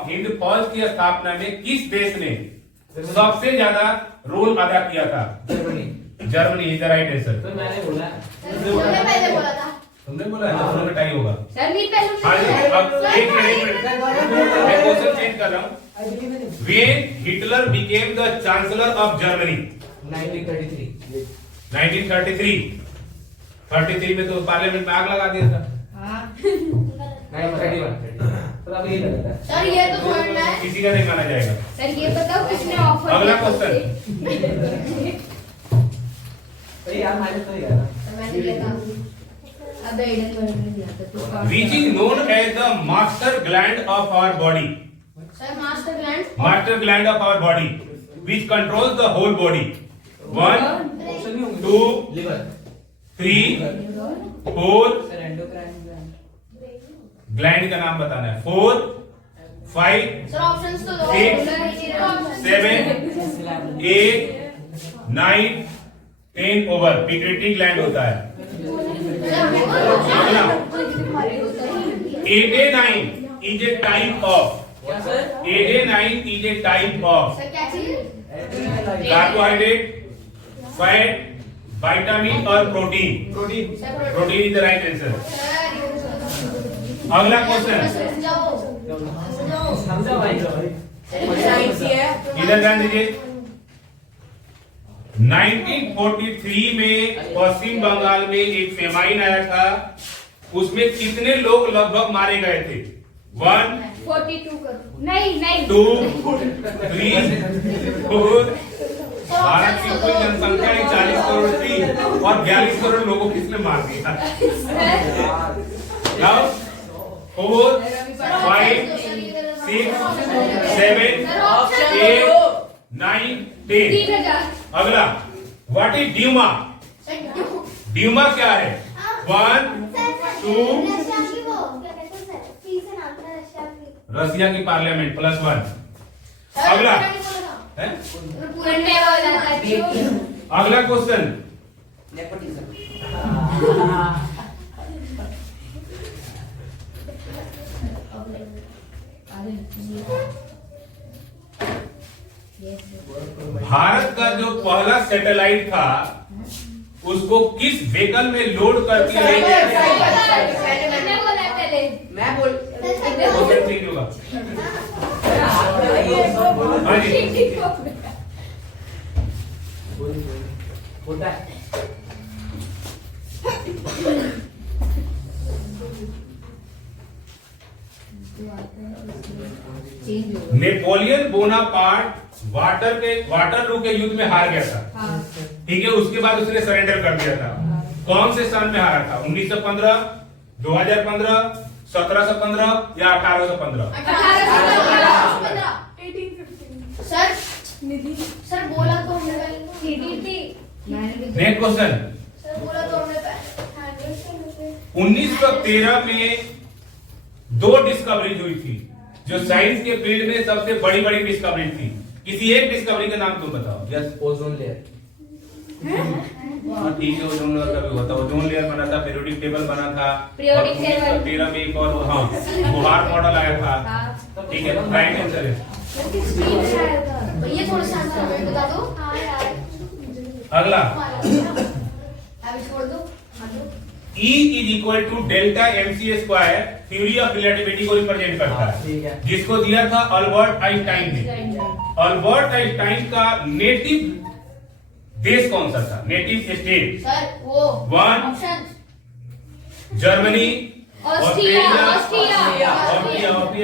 हिंद फौज की स्थापना में किस देश ने सबसे ज्यादा रोल अदा किया था? Germany is the right answer. तो मैंने बोला पहले बोला था। तुमने बोला है दोनों में टाई होगा। सर नहीं पहले हाँ जी, अब एक मिनट मैं क्वेश्चन चेंज कर रहा हूँ। When Hitler became the Chancellor of Germany 1933 1933 33 में तो पार्लियामेंट में आग लगा दिया था। 1931 तो अब ये लगता है सर ये तो पढ़ना है। किसी का नहीं माना जाएगा। सर ये बताओ किसने ऑफर अगला क्वेश्चन। तो यार माइनस तो ही है ना मैंने लिया था। अब एडन मैंने लिया था तो Which is known as the master gland of our body. Sir master gland Master gland of our body, which controls the whole body. 1, option नहीं होंगे 2, liver 3, 4 sir endocrine gland gland का नाम बताना है। 4, 5, सर ऑप्शंस तो दो 6, 7, 8, 9, 10 ओवर पिट्यूटरी ग्लैंड होता है। 8A9 is a type of क्या sir 8A9 is a type of sir क्या चीज carbohydrate, fat, vitamin और protein. Protein is the right answer. अगला क्वेश्चन समझा भाई साइंस ही है इधर ध्यान दीजिए। 1943 में पश्चिम बंगाल में एक फेमाइन आया था, उसमें कितने लोग लगभग मारे गए थे? 1, 42 करो नहीं 2, 3, 4। भारत की कुल जनसंख्या 40 करोड़ थी और 42 करोड़ लोगों को किसने मार दिया? नाउ 4, 5, 6, 7, 8, 9, 10। 3000 अगला व्हाट इज ड्यूमा? ड्यूमा क्या है? 1, 2 रसिया की पार्लियामेंट +1। अगला है? अगला क्वेश्चन नेपोटिज्म भारत का जो पहला सैटेलाइट था उसको किस व्हीकल में लोड करके ले गया? मैंने बोला पहले मैं बोल क्वेश्चन ठीक होगा। हाँ जी होता है नेपोलियन बोनापार्ट वाटरलू के युद्ध में हार गया था। ठीक है, उसके बाद उसने सरेंडर कर दिया था। कौन से साल में हारा था? 1915, 2015, 1715 या 1815? सर बोला तो हमने नेक्स्ट क्वेश्चन। सर बोला तो हमने 1913 में 2 डिस्कवरीज हुई थी जो साइंस के फील्ड में सबसे बड़ी बड़ी डिस्कवरी थी। किसी एक डिस्कवरी का नाम तुम बताओ। यस ओजोन लेयर हाँ ठीक है, ओजोन लेयर का भी होता। ओजोन लेयर बना था, पीरियोडिक टेबल बना था। Periodic table। 1913 में एक और हाँ बोहार मॉडल आया था। ठीक है, राइट आंसर है। ये थोड़ा सा आंसर बता दो। अगला अभी छोड़ दो। E is equal to delta mc square theory of relativity को रिप्रेजेंट करता ठीक है, है। जिसको दिया था अल्बर्ट आइंस्टाइन ने। अल्बर्ट आइंस्टाइन का नेटिव देश कौन सा था? Native state? सर वो 1, option Germany, Austria Austria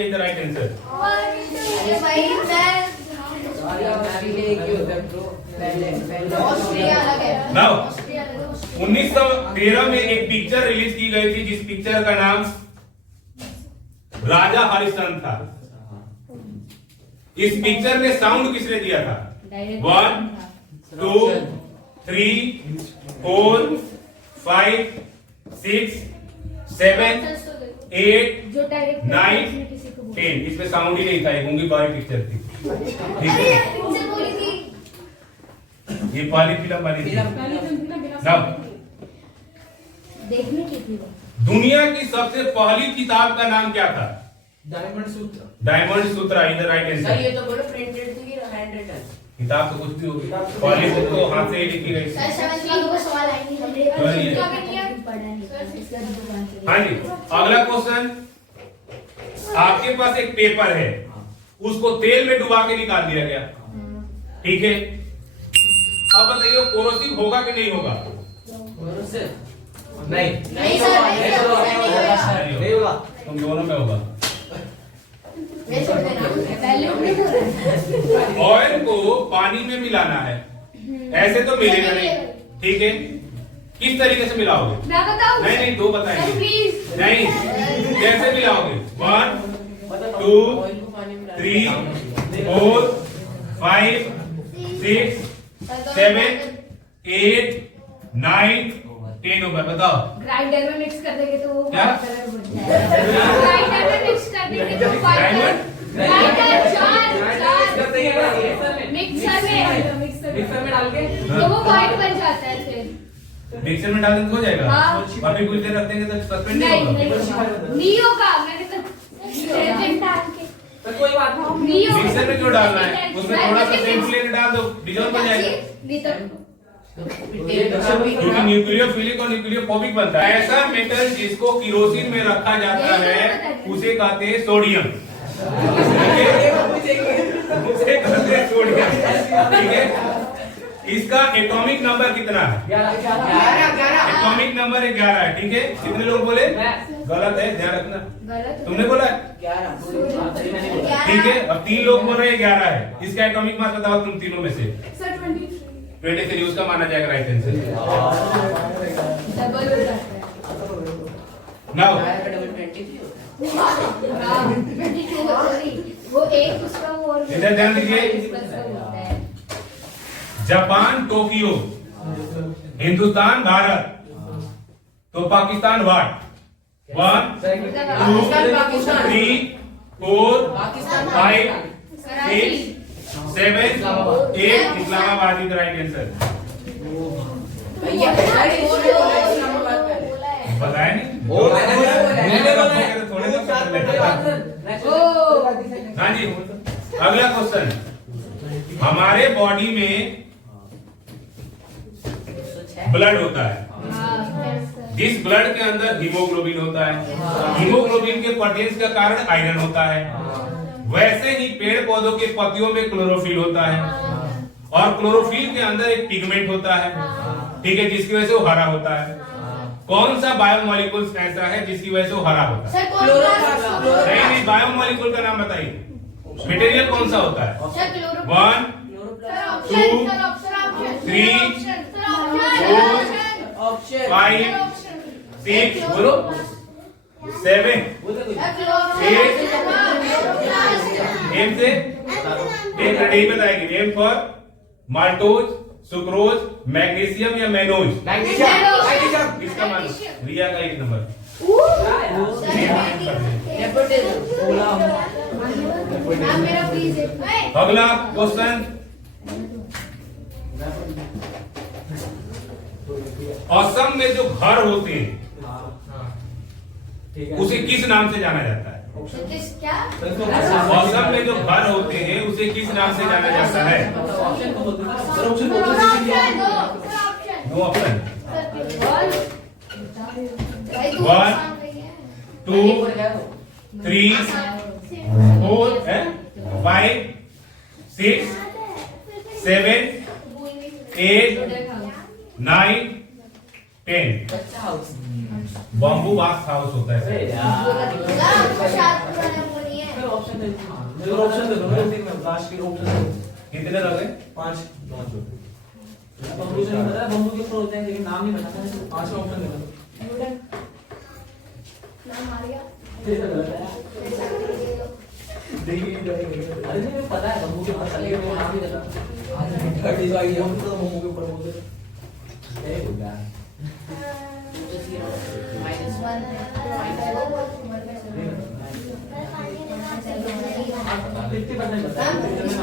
is the right answer. अरे भाई मैं भी एक ही होता है ब्रो पहले ऑस्ट्रिया अलग है। नाउ ऑस्ट्रिया अलग है। 1913 में एक पिक्चर रिलीज की गई थी जिस पिक्चर का नाम राजा हरिश्चंद्र था। इस पिक्चर में साउंड किसने दिया था? 1, 2, 3, 4, 5, 6, 7, 8, जो डायरेक्ट 9, 10। इसमें साउंड ही नहीं था, एक मूवी बारी पिक्चर थी। ठीक अरे है, यार पिक्चर बोली थी। ये पहली फिल्म बनी थी। नाउ देखने की थी वो। दुनिया की सबसे पहली किताब का नाम क्या था? डायमंड सूत्र डायमंड सूत्र is the right sir answer. ये तो बोलो प्रिंटेड थी कि हैंड रिटन किताब तो कुछ भी होगी, पहली बुक तो हाथ से ही लिखी गई। सर 7 का सवाल आई नहीं हमने सर, ये- पढ़ा नहीं। हाँ जी, अगला क्वेश्चन, आपके पास एक पेपर है, उसको तेल में डुबा के निकाल दिया गया, ठीक है। अब बताइए कोरोसिव होगा कि नहीं होगा? नहीं नहीं सर, नहीं होगा। तुम दोनों में होगा। मैं छोड़ देना, पहले नहीं बोल रहा। ऑयल को पानी में मिलाना है, ऐसे तो मिलेगा नहीं, ठीक है। किस तरीके से मिलाओगे? मैं बताऊं? नहीं, दो बताएंगे। प्लीज। नहीं, कैसे मिलाओगे? 1 2 3 4 5 6 7 8 9 10 होगा, बताओ। ग्राइंडर में मिक्स कर देंगे तो वो क्या? कलर बन जाएगा। ग्राइंडर में मिक्स कर देंगे तो डायमंड? ग्राइंडर चार मिक्सर में डाल के तो वो व्हाइट बन जाता है फिर। मिक्सर में डाल दें तो हो जाएगा। हाँ। अभी कुछ देर रख देंगे तो सस्पेंड नहीं नहीं होगा। नहीं होगा, मैंने तो डिटर्जेंट डाल के तो कोई बात नहीं होगा। मिक्सर में क्यों डालना है? उसमें थोड़ा सा शैम्पू लेके डाल दो, डिजॉल्व हो जाएगा। नहीं तो क्योंकि न्यूक्लियोफिलिक और न्यूक्लियोफोबिक बनता है। ऐसा मेटल जिसको किरोसिन में रखा जाता है उसे कहते हैं सोडियम। उसे कहते हैं सोडियम, ठीक है। इसका एटॉमिक नंबर कितना है? 11 एटॉमिक नंबर 11 है, ठीक है। कितने लोग बोले? गलत है, ध्यान रखना। गलत। तुमने बोला? ठीक है। अब 3 लोग बोल रहे हैं 11 है। इसका एटॉमिक मास बताओ तुम तीनों में से। सर 23 उसका माना जाएगा राइट आंसर। डबल हो जाता है। नाउ 22 सॉरी, वो एक उसका वो और इधर ध्यान दीजिए। प्लस का होता है। जापान टोक्यो, हिंदुस्तान भारत, तो पाकिस्तान वाट? 1 2 3 4 5 6 7 8 इस्लामाबाद इज राइट आंसर। बताया नहीं? थोड़े तो पता लगेगा। हाँ जी, अगला क्वेश्चन, हमारे बॉडी में ब्लड होता है, जिस ब्लड के अंदर हीमोग्लोबिन होता है, हीमोग्लोबिन के प्रोटीन्स का कारण आयरन होता है, वैसे ही पेड़ पौधों के पत्तियों में क्लोरोफिल होता है, और क्लोरोफिल के अंदर एक पिगमेंट होता है, ठीक है, जिसकी वजह से वो हरा होता है। कौन सा बायोमोलिक्यूल ऐसा है जिसकी वजह से वो हरा होता है? सर कौन नहीं, बायोमोलिक्यूल का नाम बताइए। मटेरियल कौन सा होता है? 1 2 3 4 5 6 बोलो 7 एम से एक नहीं बताएगी। M for maltose, sucrose, magnesium या मैनोज? इसका मान रिया का 1 नंबर। मेरा प्लीज अगला क्वेश्चन, असम में जो घर होते हैं उसे किस नाम से जाना जाता है? क्या? असम में जो घर होते हैं उसे किस नाम से जाना जाता है? No option. 1 2 3 4 5 6 7 8 9 10। बम्बू बास हाउस होता है। कितने लगे? 5 बम्बू से नहीं पता, बम्बू के ऊपर होते हैं लेकिन नाम नहीं पता है। 5 ऑप्शन देना। अरे नहीं पता है बम्बू के ऊपर चलेगा, वो नाम नहीं पता। 30 आ गया, हम तो मोमो के ऊपर बोलते हैं।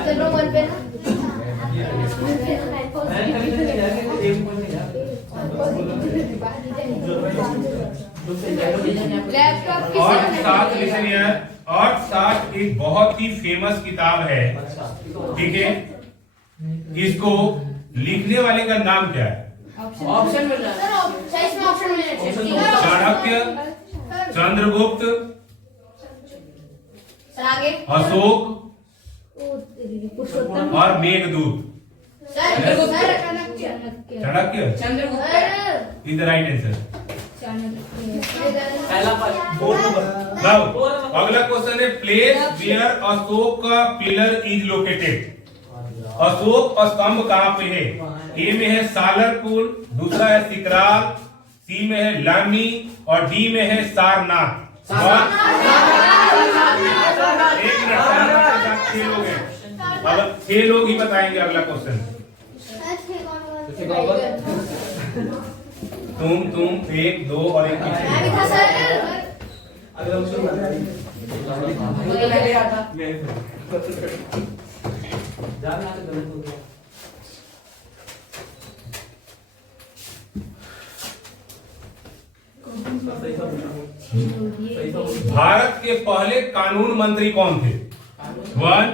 चलो वन पे ना लैपटॉप की और साथ लिसन हियर, और साथ एक बहुत ही फेमस किताब है, ठीक है। इसको लिखने वाले का नाम क्या है? ऑप्शन मिल रहा है सर इसमें ऑप्शन मिलने चाहिए चाणक्य, चंद्रगुप्त, सर आगे अशोक पुरुषोत्तम और Meghdoot. Sir Chanakya Chandragupta is the right answer. पहला फर्स्ट फोर्थ नंबर नाउ अगला क्वेश्चन है प्लेस वेयर अशोक का पिलर इज लोकेटेड। अशोक स्तंभ कहाँ पे है? ए में है सालरपुर, दूसरा है सिकराल, सी में है लामी और डी में है सारनाथ। एक मिनट, सारनाथ 6 लोग हैं। अब 6 लोग ही बताएंगे अगला क्वेश्चन। तुम 1, 2 और 1 मैं भी था सर अगला ऑप्शन मैं भी आता जाना तो गलत हो गया भारत के पहले कानून मंत्री कौन थे? 1,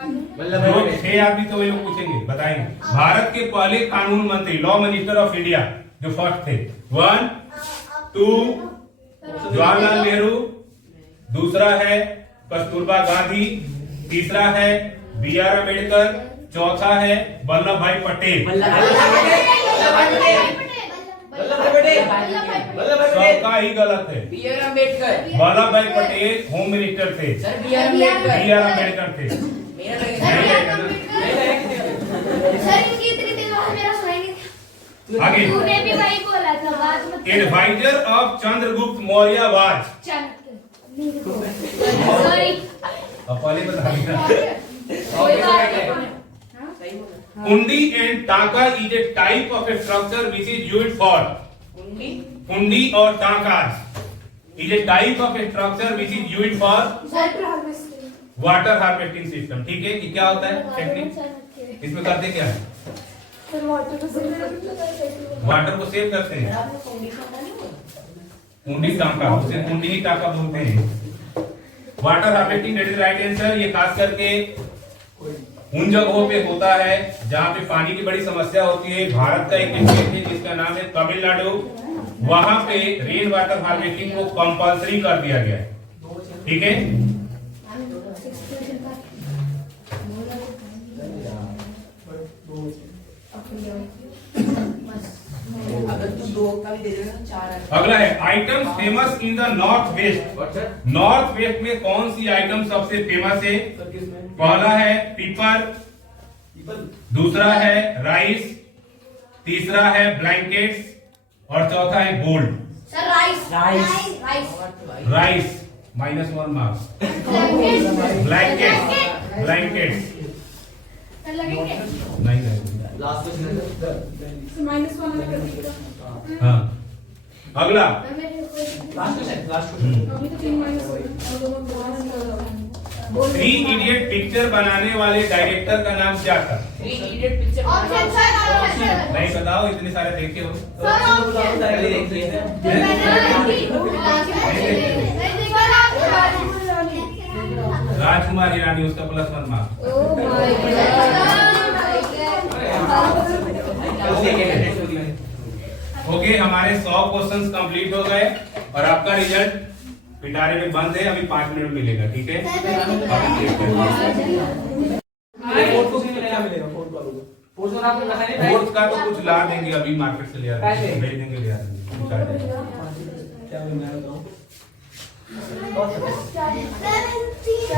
2, 6 आदमी तो वही लोग पूछेंगे, बताएंगे। भारत के पहले कानून मंत्री, लॉ मिनिस्टर ऑफ इंडिया जो फर्स्ट थे। 1, 2 जवाहरलाल नेहरू, दूसरा है कस्तूरबा गांधी, तीसरा है B.R. अम्बेडकर, चौथा है वल्लभ भाई पटेल। सबका ही गलत है। B.R. अम्बेडकर वल्लभ भाई पटेल होम मिनिस्टर थे। Sir B.R. Ambedkar B.R. Ambedkar थे। मेरा सर इनकी इतनी तेज आवाज मेरा सुनाई नहीं। आगे तूने भी वही बोला था बात मत advisor of Chandragupta Maurya was. Sorry अब पहले बता दिया। कोई बात नहीं सही बोला Kundi and Taka is a type of a structure which is used for. कुंडी Kundi or Takas is a type of a structure which is used for water harvesting system. ठीक है, कि क्या होता है टेक्निक? इसमें करते क्या है? वाटर को सेव करते हैं। कुंडी टाका, उसे कुंडी ही टाका बोलते हैं। Water harvesting that is right answer. ये खास करके उन जगहों पे होता है जहाँ पे पानी की बड़ी समस्या होती है। भारत का एक स्टेट है जिसका नाम है तमिलनाडु, वहां पे रेन वाटर हार्वेस्टिंग को कंपलसरी कर दिया गया है। ठीक है, अगर तू 2 का भी दे देना 4 है। अगला है item famous in the north west. North west में कौन सी आइटम सबसे फेमस है? पहला है पीपर, दूसरा है राइस, तीसरा है ब्लैंकेट्स और चौथा है gold. Sir rice rice rice -1 marks. Blankets लगेंगे नहीं है। लास्ट क्वेश्चन -1 कर दिया हाँ, अगला लास्ट क्वेश्चन अभी तो 3 थ्री इडियट पिक्चर बनाने वाले डायरेक्टर का नाम क्या था? 3 इडियट पिक्चर ऑप्शन सर नहीं बताओ, इतने सारे देखे हो। राजकुमार हिरानी, उसका +1 मार्क्स। ओके, हमारे 100 क्वेश्चंस कंप्लीट हो गए और आपका रिजल्ट पिटारे में बंद है, अभी 5 मिनट मिलेगा। ठीक है, फोर्थ को क्या मिलेगा? फोर्थ वालों को फोर्थ को आपको बताया नहीं फोर्थ का तो कुछ ला देंगे, अभी मार्केट से ले आ देंगे, भेज देंगे, ले आ देंगे। क्या मैं बताऊं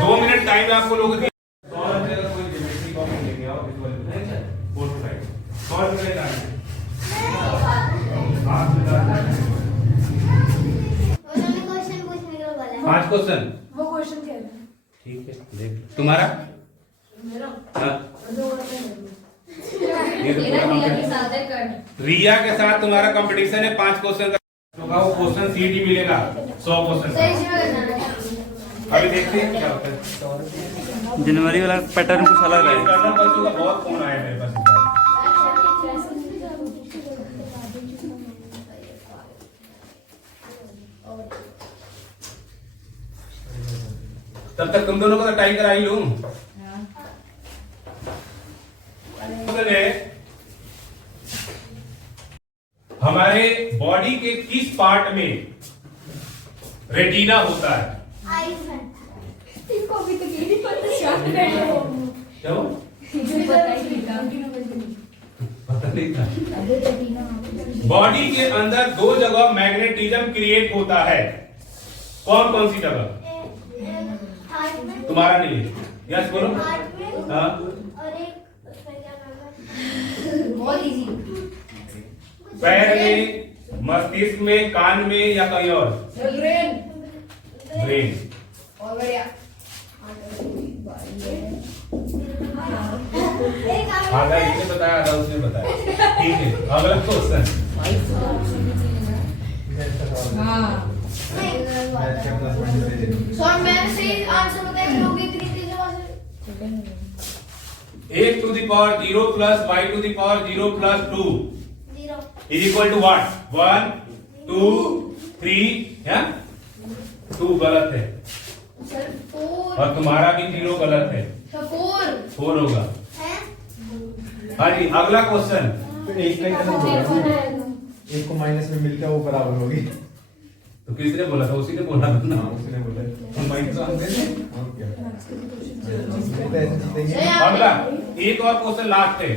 2 मिनट टाइम आपको लोगों को 100 रुपए का कोई ज्योमेट्री कॉपी लेके आओ इस वाले फोर्थ साइड 100 रुपए का है। 5 क्वेश्चन। वो क्वेश्चन क्या है? ठीक है, देख तुम्हारा हाँ। ये तो पूरा कंपटीशन रिया के साथ तुम्हारा कंपटीशन है। 5 क्वेश्चन का वो क्वेश्चन सीट ही मिलेगा 100 क्वेश्चन। अभी देखते हैं क्या होता है। जनवरी वाला पैटर्न कुछ अलग है। इंटरनल बच्चों का बहुत फोन आया मेरे पास। तब तक तुम दोनों को तो टाई कराई लूं। हमारे बॉडी के किस पार्ट में रेटिना होता है? इसको अभी तक ये नहीं पता शायद बैठे हो क्या वो? मुझे पता ही नहीं पता नहीं था। बॉडी के अंदर दो जगह मैग्नेटिज्म क्रिएट होता है, कौन कौन सी जगह? तुम्हारा नहीं है, यस बोलो। हाँ, बहुत इजी। पैर में, मस्तिष्क में, कान में या कहीं और? Brain brain. और बढ़िया आधा इसने बताया, आधा उसने बताया। ठीक है, अगला क्वेश्चन। हाँ सर मैं सही आंसर बताया लोग इतनी तेज आवाज से x to the power 0 plus y to the power 0 plus 2 0 is equal to what? 1 2 3 है? 2 गलत है सर 4 और तुम्हारा भी 0 गलत है, 4 होगा। है हाँ जी, अगला क्वेश्चन। तो एक का ही गलत होगा, एक को माइनस में मिलकर वो बराबर होगी। तो किसने बोला था? उसी ने बोला था ना। हाँ, उसने बोला है। तो माइनस तो हम दे दें। और क्या? तो ऐसे जीतेंगे। अगला एक और क्वेश्चन लास्ट है।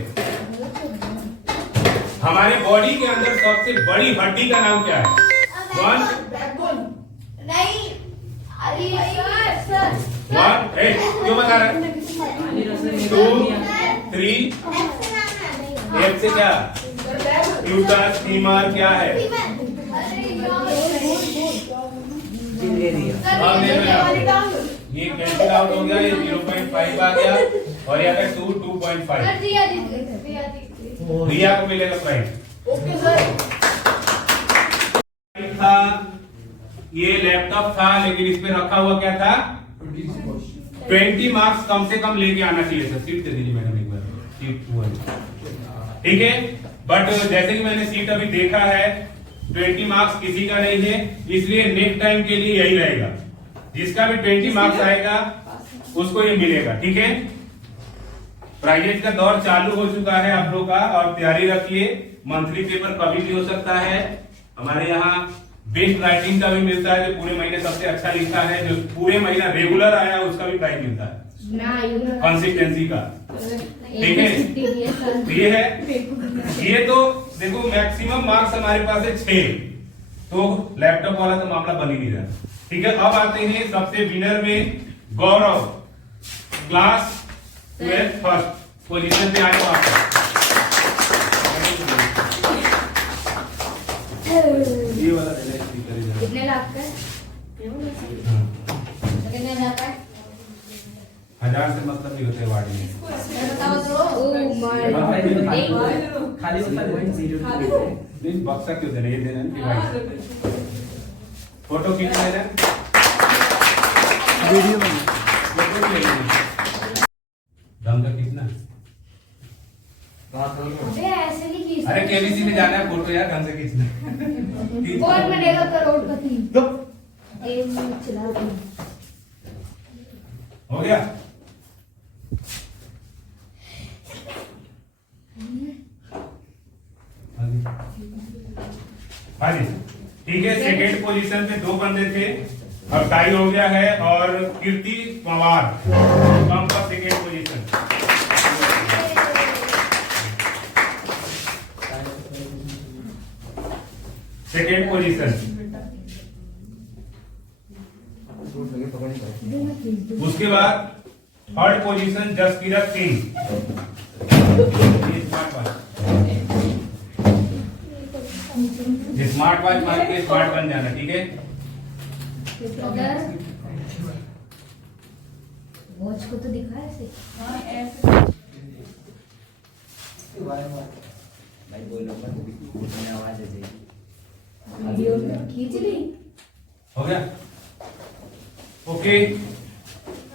हमारे बॉडी के अंदर सबसे बड़ी हड्डी का नाम क्या है? 1 नहीं अरे सर 1 8 क्यों बता रहे हैं? 2 3 एफ से क्या? यूट्रस, फीमर क्या है? ये कैंसिल आउट हो गया, ये 0.5 आ गया और यहाँ पे 2.5। रिया को मिलेगा प्राइस। ओके सर था ये लैपटॉप था, लेकिन इस पे रखा हुआ क्या था? 20 मार्क्स कम से कम लेके आना चाहिए सर। सीट दे दीजिए मैडम एक बार, सीट 1। ठीक है, बट जैसे कि मैंने सीट अभी देखा है 20 मार्क्स किसी का नहीं है, इसलिए नेक्स्ट टाइम के लिए यही रहेगा। जिसका भी 20 मार्क्स आएगा उसको ये मिलेगा। ठीक है, प्राइवेट का दौर चालू हो चुका है आप लोग का, और तैयारी रखिए। मंथली पेपर कभी भी हो सकता है। हमारे यहाँ बेस्ट राइटिंग का भी मिलता है, जो पूरे महीने सबसे अच्छा लिखा है, जो पूरे महीना रेगुलर आया उसका भी प्राइज मिलता है कंसिस्टेंसी का। ठीक है, ये है, ये तो देखो मैक्सिमम मार्क्स हमारे पास है 6, तो लैपटॉप वाला तो मामला बन ही नहीं रहा। ठीक है, अब आते हैं सबसे विनर में गौरव, क्लास 12 फर्स्ट पोजीशन पे आए हो आप। ये वाला कितने लाख का कितने जाता है? 1000 से मतलब नहीं होते वार्ड में। बताओ तो। खाली होता है 0.02। नहीं, बक्सा क्यों देना? ये देना कि भाई फोटो खींच लेना, वीडियो में दम का कितना? अबे ऐसे नहीं खींच। अरे केबीसी में जाना है, फोटो यार ढंग से खींचना। कौन बनेगा करोड़पति? एक मिनट चला दो। हो गया? हाँ जी, ठीक है। सेकेंड पोजीशन पे 2 बंदे थे, अब टाई हो गया है, और कीर्ति पवार कम पर सेकेंड पोजीशन। Second position. उसके बाद third position Jaskirat Singh. Smart watch मार के स्मार्ट बन जाना। ठीक है, वॉच को तो दिखा ऐसे। भाई बोलो मत, आवाज आ जाएगी। वीडियो में खींच ली। हो गया? ओके,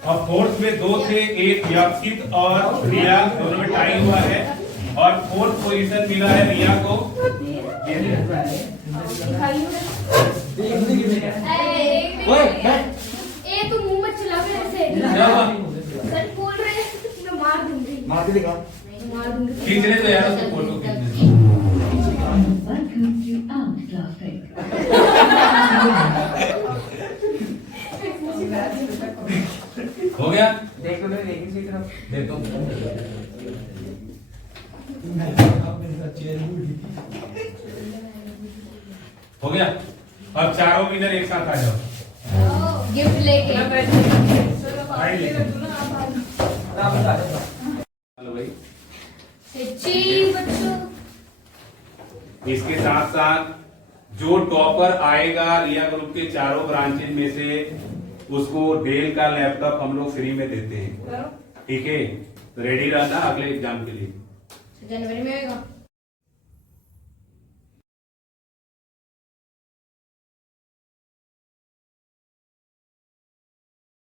और फोर्थ में 2 थे, एक यक्षित और रिया, दोनों में टाई हुआ है, और फोर्थ पोजीशन मिला है रिया को। ए तू मुंह मत चला के ऐसे। क्या हुआ? सर बोल रहे हैं मैं मार दूंगी। मार के दिखा। मार दूंगी। खींचने तो यार उसको फोटो खींचने। गया? देख लो लेकिन सीट रहो। देखो हो गया। अब चारों विनर एक साथ आ जाओ। गिफ्ट लेके फाइल लेके। हेलो भाई, जी बच्चों। इसके साथ साथ जो टॉपर आएगा रिया ग्रुप के चारों ब्रांचेज में से, उसको डेल का लैपटॉप हम लोग फ्री में देते हैं। ठीक है, रेडी रहना अगले एग्जाम के लिए। जनवरी में होगा।